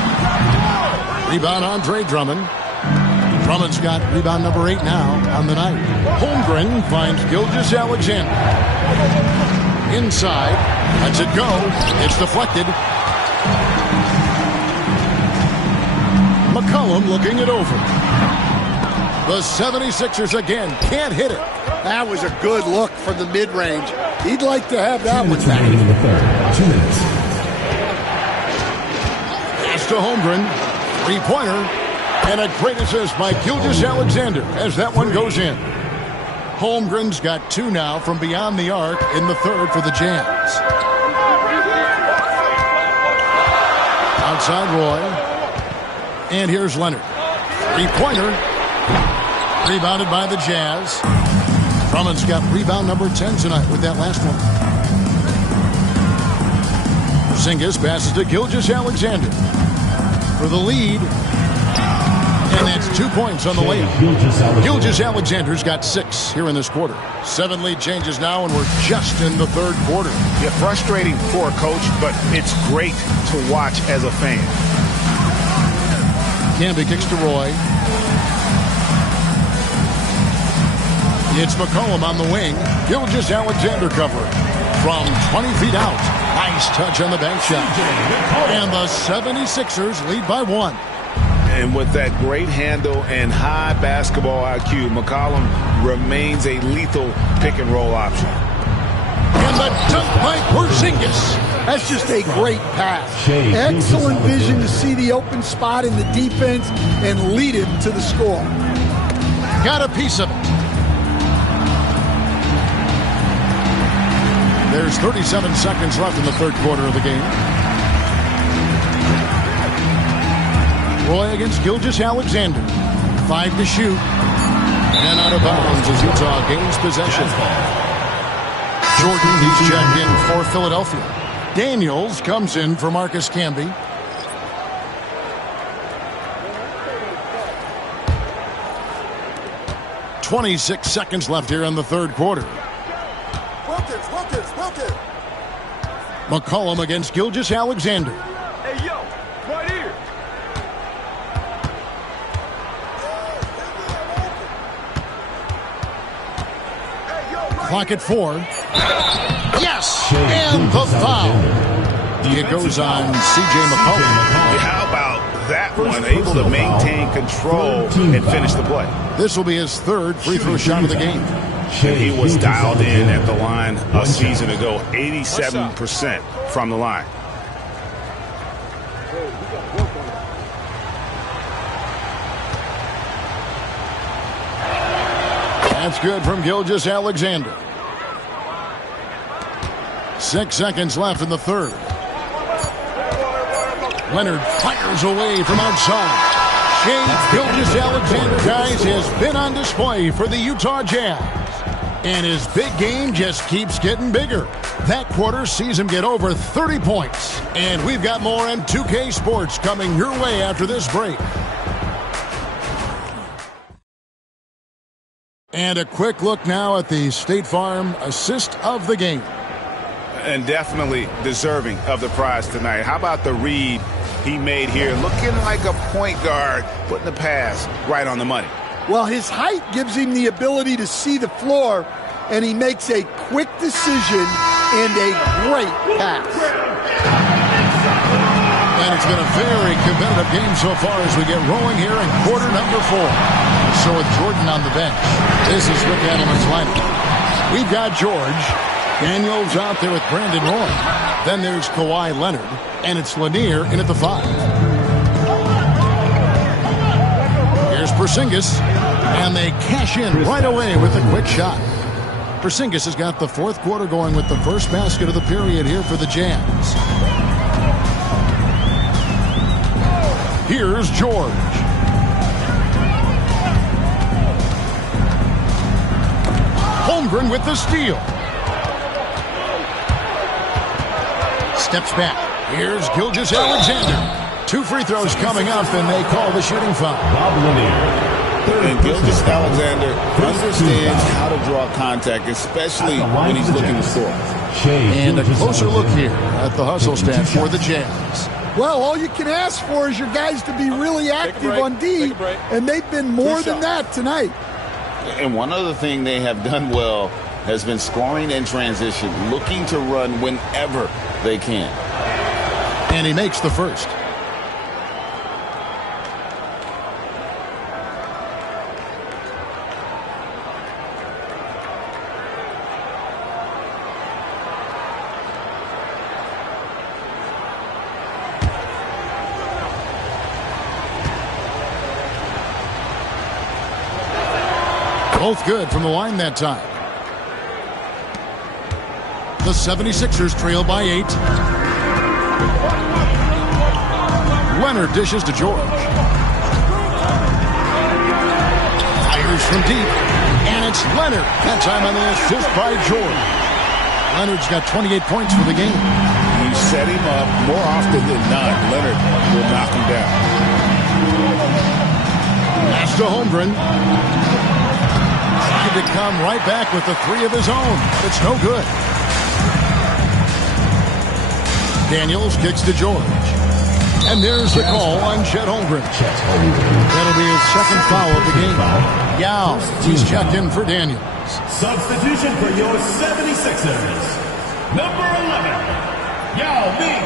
Rebound Andre Drummond. Drummond's got rebound number 8 now on the night. Holmgren finds Gilgeous-Alexander. Inside. Lets it go. It's deflected. McCollum looking it over. The 76ers again can't hit it. That was a good look from the mid-range. He'd like to have that one back. In the third. 2 minutes. Pass to Holmgren. Three-pointer. And a great assist by Gilgeous-Alexander as that one goes in. Holmgren's got 2 now from beyond the arc in the third for the Jazz. Outside Roy. And here's Leonard. Three-pointer. Rebounded by the Jazz. Drummond's got rebound number 10 tonight with that last one. Porzingis passes to Gilgeous-Alexander for the lead. And that's 2 points on the layup. Gilgeous-Alexander's got 6 here in this quarter. 7 lead changes now, and we're just in the third quarter. Yeah, frustrating for a coach, but it's great to watch as a fan. Camby kicks to Roy. It's McCollum on the wing. Gilgeous-Alexander covering from 20 feet out. Nice touch on the bank shot. And the 76ers lead by 1. And with that great handle and high basketball IQ, McCollum remains a lethal pick-and-roll option. And the dunk by Porzingis. That's just a great pass. Excellent vision to see the open spot in the defense and lead him to the score. Got a piece of it. There's 37 seconds left in the third quarter of the game. Roy against Gilgeous-Alexander. 5 to shoot. And out of bounds as Utah gains possession. Jordan, he's checked in for Philadelphia. Daniels comes in for Marcus Camby. .26 seconds left here in the third quarter. Wilkins. McCollum against Gilgeous-Alexander. Hey, yo, right here. Clock at 4. Yes! And the foul. It goes on C.J. McCollum. How about that one? Able to maintain control and finish the play. This will be his third free throw shot of the game. And he was dialed in at the line a season ago. 87% from the line. That's good from Gilgeous-Alexander. 6 seconds left in the third. Leonard fires away from outside. Shea Gilgeous-Alexander, guys, has been on display for the Utah Jazz. And his big game just keeps getting bigger. That quarter sees him get over 30 points. And we've got more on 2K Sports coming your way after this break. And a quick look now at the State Farm assist of the game. And definitely deserving of the prize tonight. How about the read he made here? Looking like a point guard, putting the pass right on the money. Well, his height gives him the ability to see the floor, and he makes a quick decision and a great pass. And it's been a very competitive game so far as we get rolling here in quarter number 4. So with Jordan on the bench, this is Rick Adelman's lineup. We've got George. Daniels out there with Brandon Roy. Then there's Kawhi Leonard. And it's Lanier in at the 5. Here's Porzingis. And they cash in right away with a quick shot. Porzingis has got the fourth quarter going with the first basket of the period here for the Jazz. Here's George. Holmgren with the steal. Steps back. Here's Gilgeous-Alexander. 2 free throws coming up, and they call the shooting foul. And Gilgeous Alexander understands how to draw contact, especially when he's looking to score. And a closer look here at the hustle stat for the Jazz. Well, all you can ask for is your guys to be really active on D, and they've been more than that tonight. And one other thing they have done well has been scoring in transition, looking to run whenever they can. And he makes the first. Both good from the line that time. The 76ers trail by 8. Leonard dishes to George. Fires from deep. And it's Leonard. That time on the assist by George. Leonard's got 28 points for the game. You set him up more often than not. Leonard will knock him down. Pass to Holmgren. To come right back with the three of his own. It's no good. Daniels kicks to George. And there's the call on Chet Holmgren. That'll be his second foul of the game. Yao, he's checked in for Daniels. Substitution for your 76ers. Number 11, Yao Ming.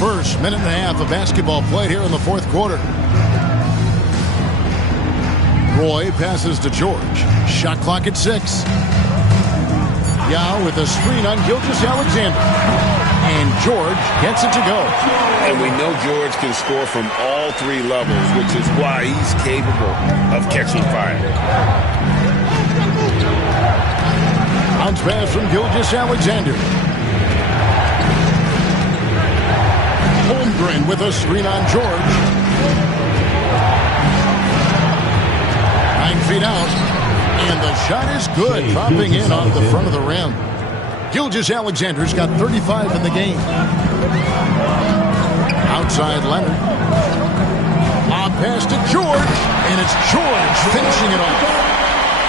First minute and a half of basketball played here in the fourth quarter. Roy passes to George. Shot clock at 6. Yao with a screen on Gilgeous Alexander. And George gets it to go. And we know George can score from all three levels, which is why he's capable of catching fire. Bounce pass from Gilgeous Alexander. Holmgren with a screen on George. 9 feet out. And the shot is good, dropping in off the front of the rim. Gilgeous Alexander's got 35 in the game. Outside Leonard. Lob pass to George. And it's George finishing it off.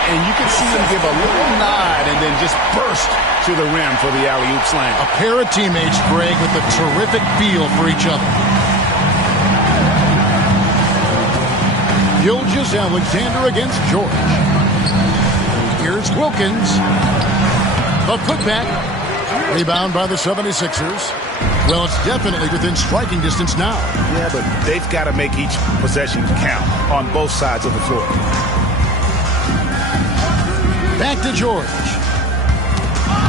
And you can see him give a little nod and then just burst to the rim for the alley-oop slam. A pair of teammates, Greg, with a terrific feel for each other. Gilgeous Alexander against George. Here's Wilkins. A putback. Rebound by the 76ers. Well, it's definitely within striking distance now. Yeah, but they've got to make each possession count on both sides of the floor. Back to George.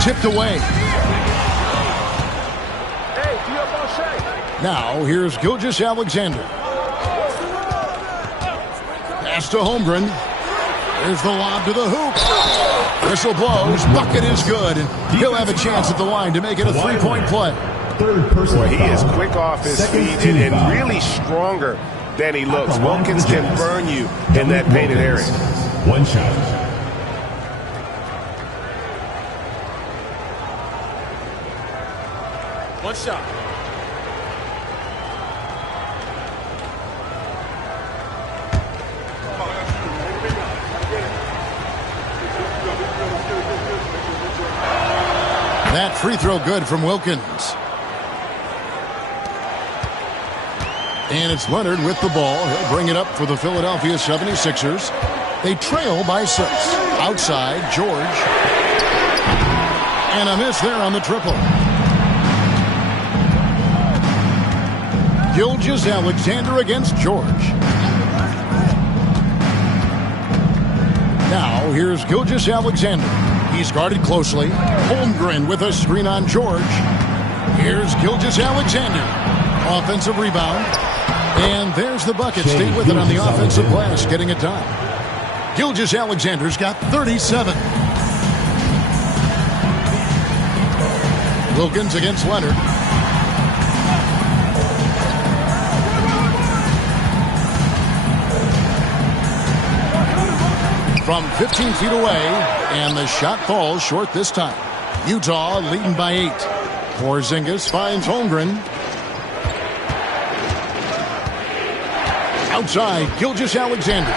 Tipped away. Now, here's Gilgeous Alexander. Pass to Holmgren. There's the lob to the hoop. Whistle blows. Bucket is good. And he'll have a chance at the line to make it a three-point play. Boy, he is quick off his feet and really stronger than he looks. Wilkins can burn you in that painted area. One shot. One shot. That free throw good from Wilkins. And it's Leonard with the ball. He'll bring it up for the Philadelphia 76ers. They trail by 6. Outside, George. And a miss there on the triple. Gilgeous Alexander against George. Now, here's Gilgeous Alexander. He's guarded closely. Holmgren with a screen on George. Here's Gilgeous Alexander. Offensive rebound. And there's the bucket. Stay with it on the offensive glass, getting it done. Gilgeous Alexander's got 37. Wilkins against Leonard. From 15 feet away, and the shot falls short this time. Utah leading by 8. Porzingis finds Holmgren. Outside, Gilgeous-Alexander.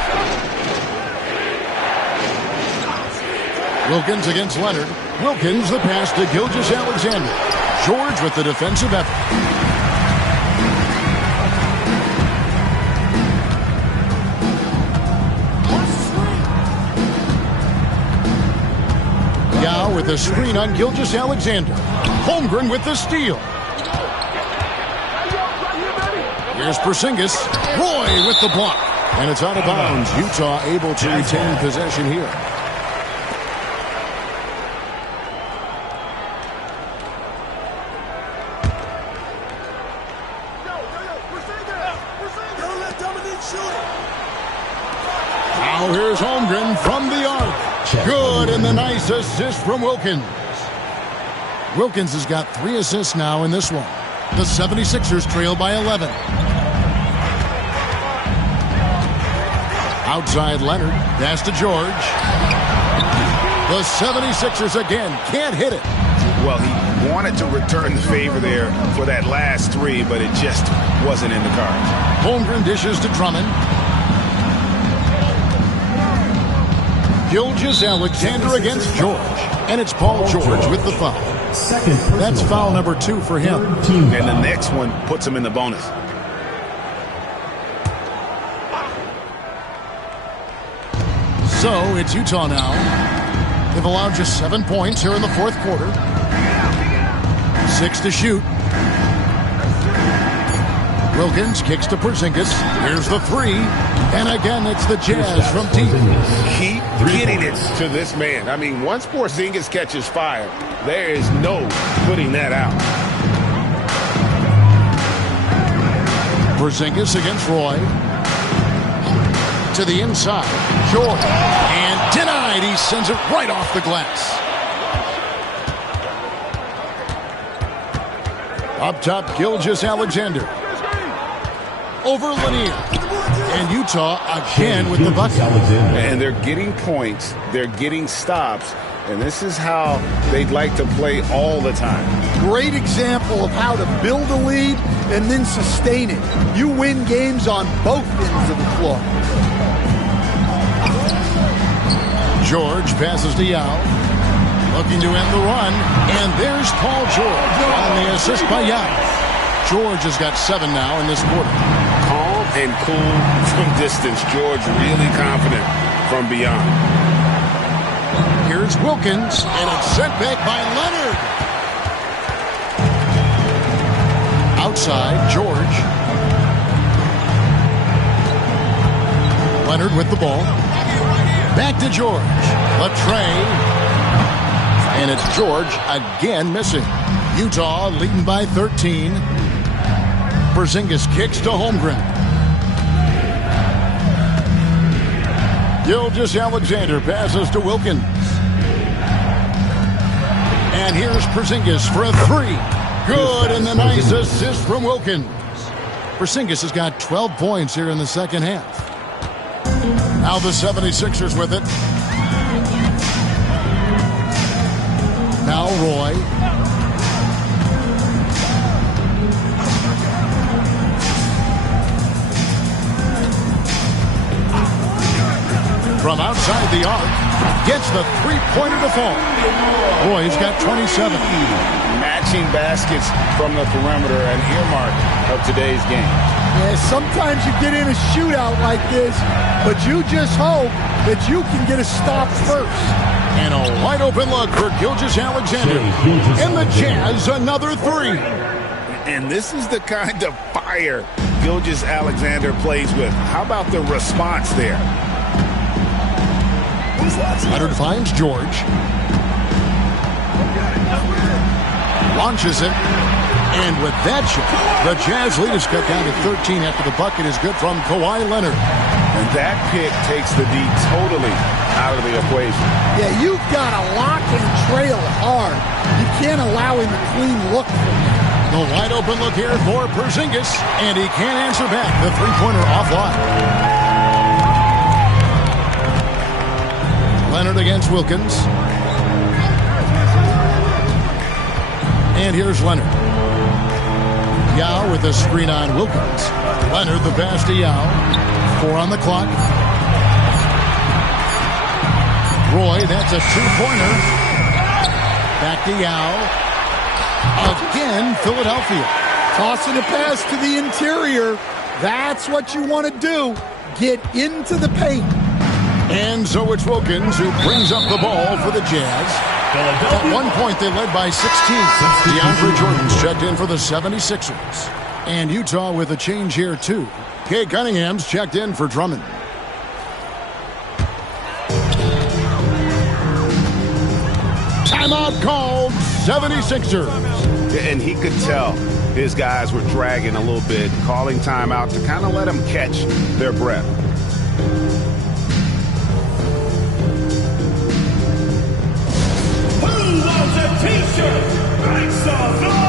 Wilkins against Leonard. Wilkins the pass to Gilgeous-Alexander. George with the defensive effort. Yao with the screen on Gilgeous-Alexander. Holmgren with the steal. Here's Porzingis. Roy with the block. And it's out of bounds. Utah able to retain possession here. Now here's Holmgren from the arc. Good, and the nice assist from Wilkins. Wilkins has got 3 assists now in this one. The 76ers trail by 11. Outside Leonard. Pass to George. The 76ers again can't hit it. Well, he wanted to return the favor there for that last 3, but it just wasn't in the cards. Holmgren dishes to Drummond. Gilgeous-Alexander against George. And it's Paul George with the foul. That's foul number 2 for him. And the next one puts him in the bonus. So it's Utah now. They've allowed just 7 points here in the fourth quarter. 6 to shoot. Wilkins kicks to Porzingis. Here's the 3. And again, it's the Jazz from deep. Keep getting it to this man. I mean, once Porzingis catches fire, there is no putting that out. Porzingis against Roy. To the inside. George. And denied. He sends it right off the glass. Up top, Gilgeous-Alexander. Over Lanier. And Utah again with the bucket. And they're getting points. They're getting stops. And this is how they'd like to play all the time. Great example of how to build a lead and then sustain it. You win games on both ends of the floor. George passes to Yao. Looking to end the run. And there's Paul George on the assist by Yao. George has got 7 now in this quarter. Calm and cool from distance. George really confident from beyond. Here's Wilkins, and it's sent back by Leonard. Outside, George. Leonard with the ball. Back to George. Latray. And it's George again missing. Utah leading by 13. Porzingis kicks to Holmgren. Gilgeous-Alexander passes to Wilkins. And here's Porzingis for a 3. Good, and the nice assist from Wilkins. Porzingis has got 12 points here in the second half. Now the 76ers with it. Now Roy. From outside the arc, gets the three-pointer to fall. Roy's got 27. Matching baskets from the perimeter, an earmark of today's game. Yeah, sometimes you get in a shootout like this, but you just hope that you can get a stop first. And a wide-open look for Gilgeous-Alexander. And the Jazz, another 3. And this is the kind of fire Gilgeous-Alexander plays with. How about the response there? Leonard finds George. Launches it. And with that shot, the Jazz lead is cut down to 13 after the bucket is good from Kawhi Leonard. And that pick takes the D totally out of the equation. Yeah, you've got to lock and trail hard. You can't allow him a clean look from that. The wide open look here for Porzingis, and he can't answer back. The three-pointer offline. Leonard against Wilkins. And here's Leonard. Yao with a screen on Wilkins. Leonard the pass to Yao. 4 on the clock. Roy, that's a two-pointer. Back to Yao. Again, Philadelphia. Tossing a pass to the interior. That's what you want to do. Get into the paint. And so it's Wilkins who brings up the ball for the Jazz. At one point, they led by 16. DeAndre Jordan's checked in for the 76ers. And Utah with a change here, too. Kay Cunningham's checked in for Drummond. Timeout called, 76ers. And he could tell his guys were dragging a little bit, calling timeout to kind of let them catch their breath. Who wants a t-shirt? Make some noise!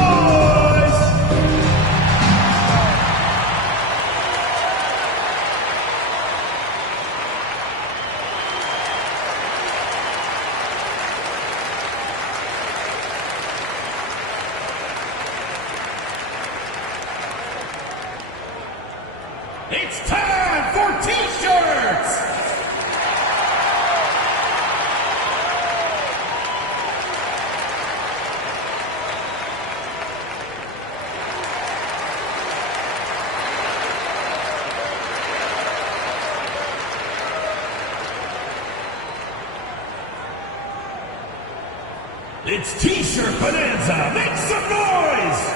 It's time for t-shirts! It's T-shirt Bonanza. Make some noise!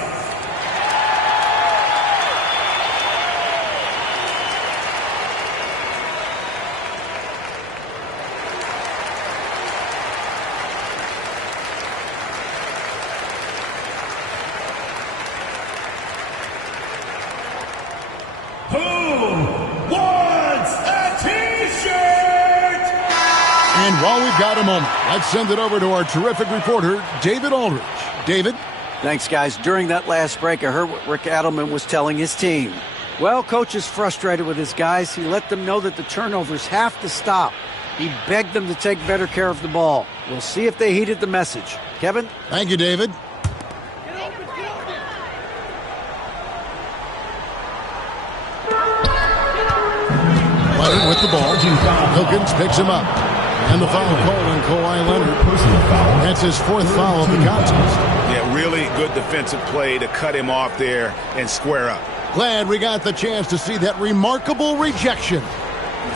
And while we've got a moment, let's send it over to our terrific reporter, David Aldridge. David? Thanks, guys. During that last break, I heard what Rick Adelman was telling his team. Well, coach is frustrated with his guys. He let them know that the turnovers have to stop. He begged them to take better care of the ball. We'll see if they heeded the message. Kevin? Thank you, David. Leonard with the ball. Wilkins picks him up. And the foul called on Kawhi Leonard. That's his 4th foul of the contest. Yeah, really good defensive play to cut him off there and square up. Glad we got the chance to see that remarkable rejection.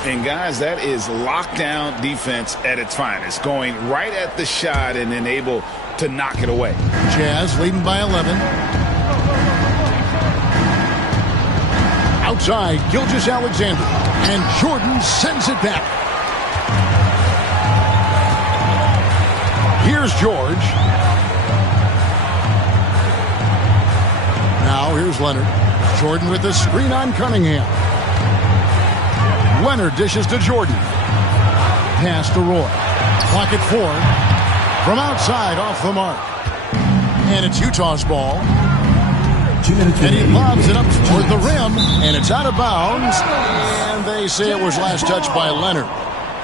And guys, that is lockdown defense at its finest. Going right at the shot and then able to knock it away. Jazz leading by 11. Outside, Gilgeous-Alexander. And Jordan sends it back. Here's George. Now here's Leonard. Jordan with the screen on Cunningham. Leonard dishes to Jordan. Pass to Roy. Clock at 4. From outside, off the mark. And it's Utah's ball. And he lobs it up toward the rim. And it's out of bounds. And they say it was last touched by Leonard.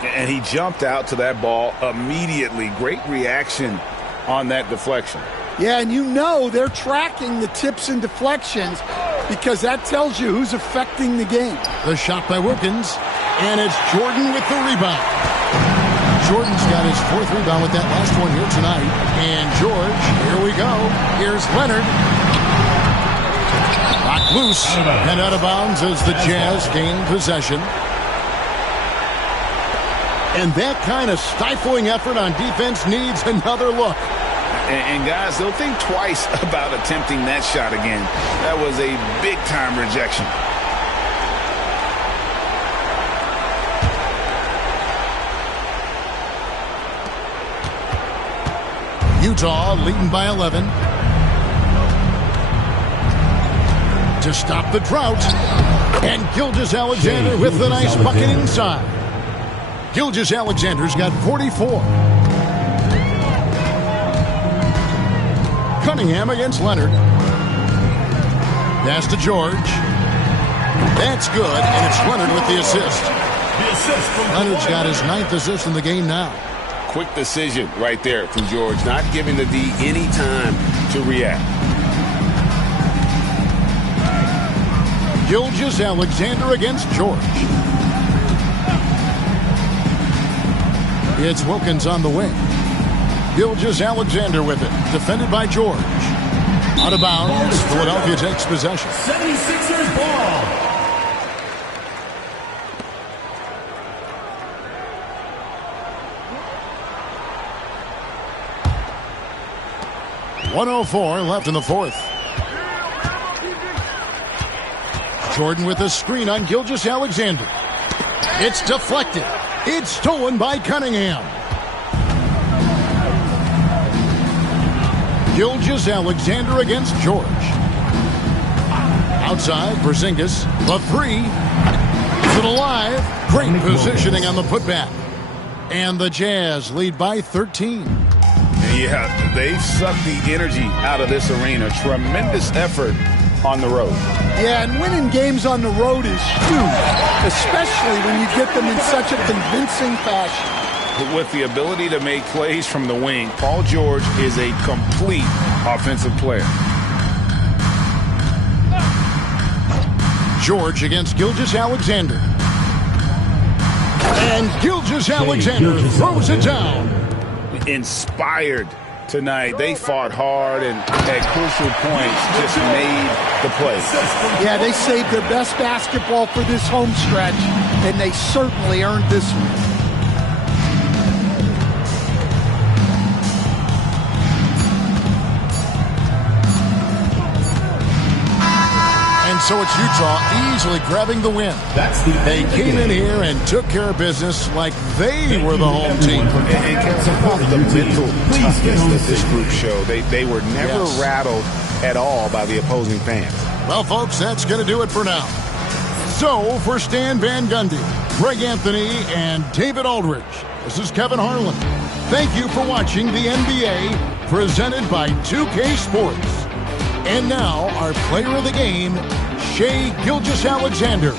And he jumped out to that ball immediately. Great reaction on that deflection. Yeah, and you know they're tracking the tips and deflections because that tells you who's affecting the game. The shot by Wilkins, and it's Jordan with the rebound. Jordan's got his 4th rebound with that last one here tonight. And George, here we go. Here's Leonard. Knocked loose and out of bounds as the Jazz gain possession. And that kind of stifling effort on defense needs another look. And guys, they'll think twice about attempting that shot again. That was a big-time rejection. Utah leading by 11. To stop the drought. And Gilgeous-Alexander with the nice bucket inside. Gilgeous-Alexander's got 44. Cunningham against Leonard. Pass to George. That's good, and it's Leonard with the assist. Leonard's got his 9th assist in the game now. quick decision right there from George, not giving the D any time to react. Gilgeous-Alexander against George. It's Wilkins on the wing. Gilgeous-Alexander with it. Defended by George. Out of bounds. Philadelphia takes possession. 76ers ball. .104 left in the fourth. Jordan with a screen on Gilgeous-Alexander. It's deflected. It's stolen by Cunningham. Gilgeous-Alexander against George. Outside, Porzingis. The three. Is it alive? Great positioning on the putback. And the Jazz lead by 13. Yeah, they've sucked the energy out of this arena. Tremendous effort on the road. Yeah, and winning games on the road is huge, especially when you get them in such a convincing fashion. With the ability to make plays from the wing, Paul George is a complete offensive player. George against Gilgeous-Alexander. And Gilgeous-Alexander throws it down. Inspired tonight. They fought hard and at crucial points just made the play. Yeah, they saved their best basketball for this home stretch, and they certainly earned this one. So it's Utah easily grabbing the win. They came in here and took care of business like they were the home team. And support the mental toughness that this group showed. They were never rattled at all by the opposing fans. Well, folks, that's going to do it for now. So, for Stan Van Gundy, Greg Anthony, and David Aldridge, this is Kevin Harlan. Thank you for watching the NBA presented by 2K Sports. And now, our player of the game, Shai Gilgeous-Alexander.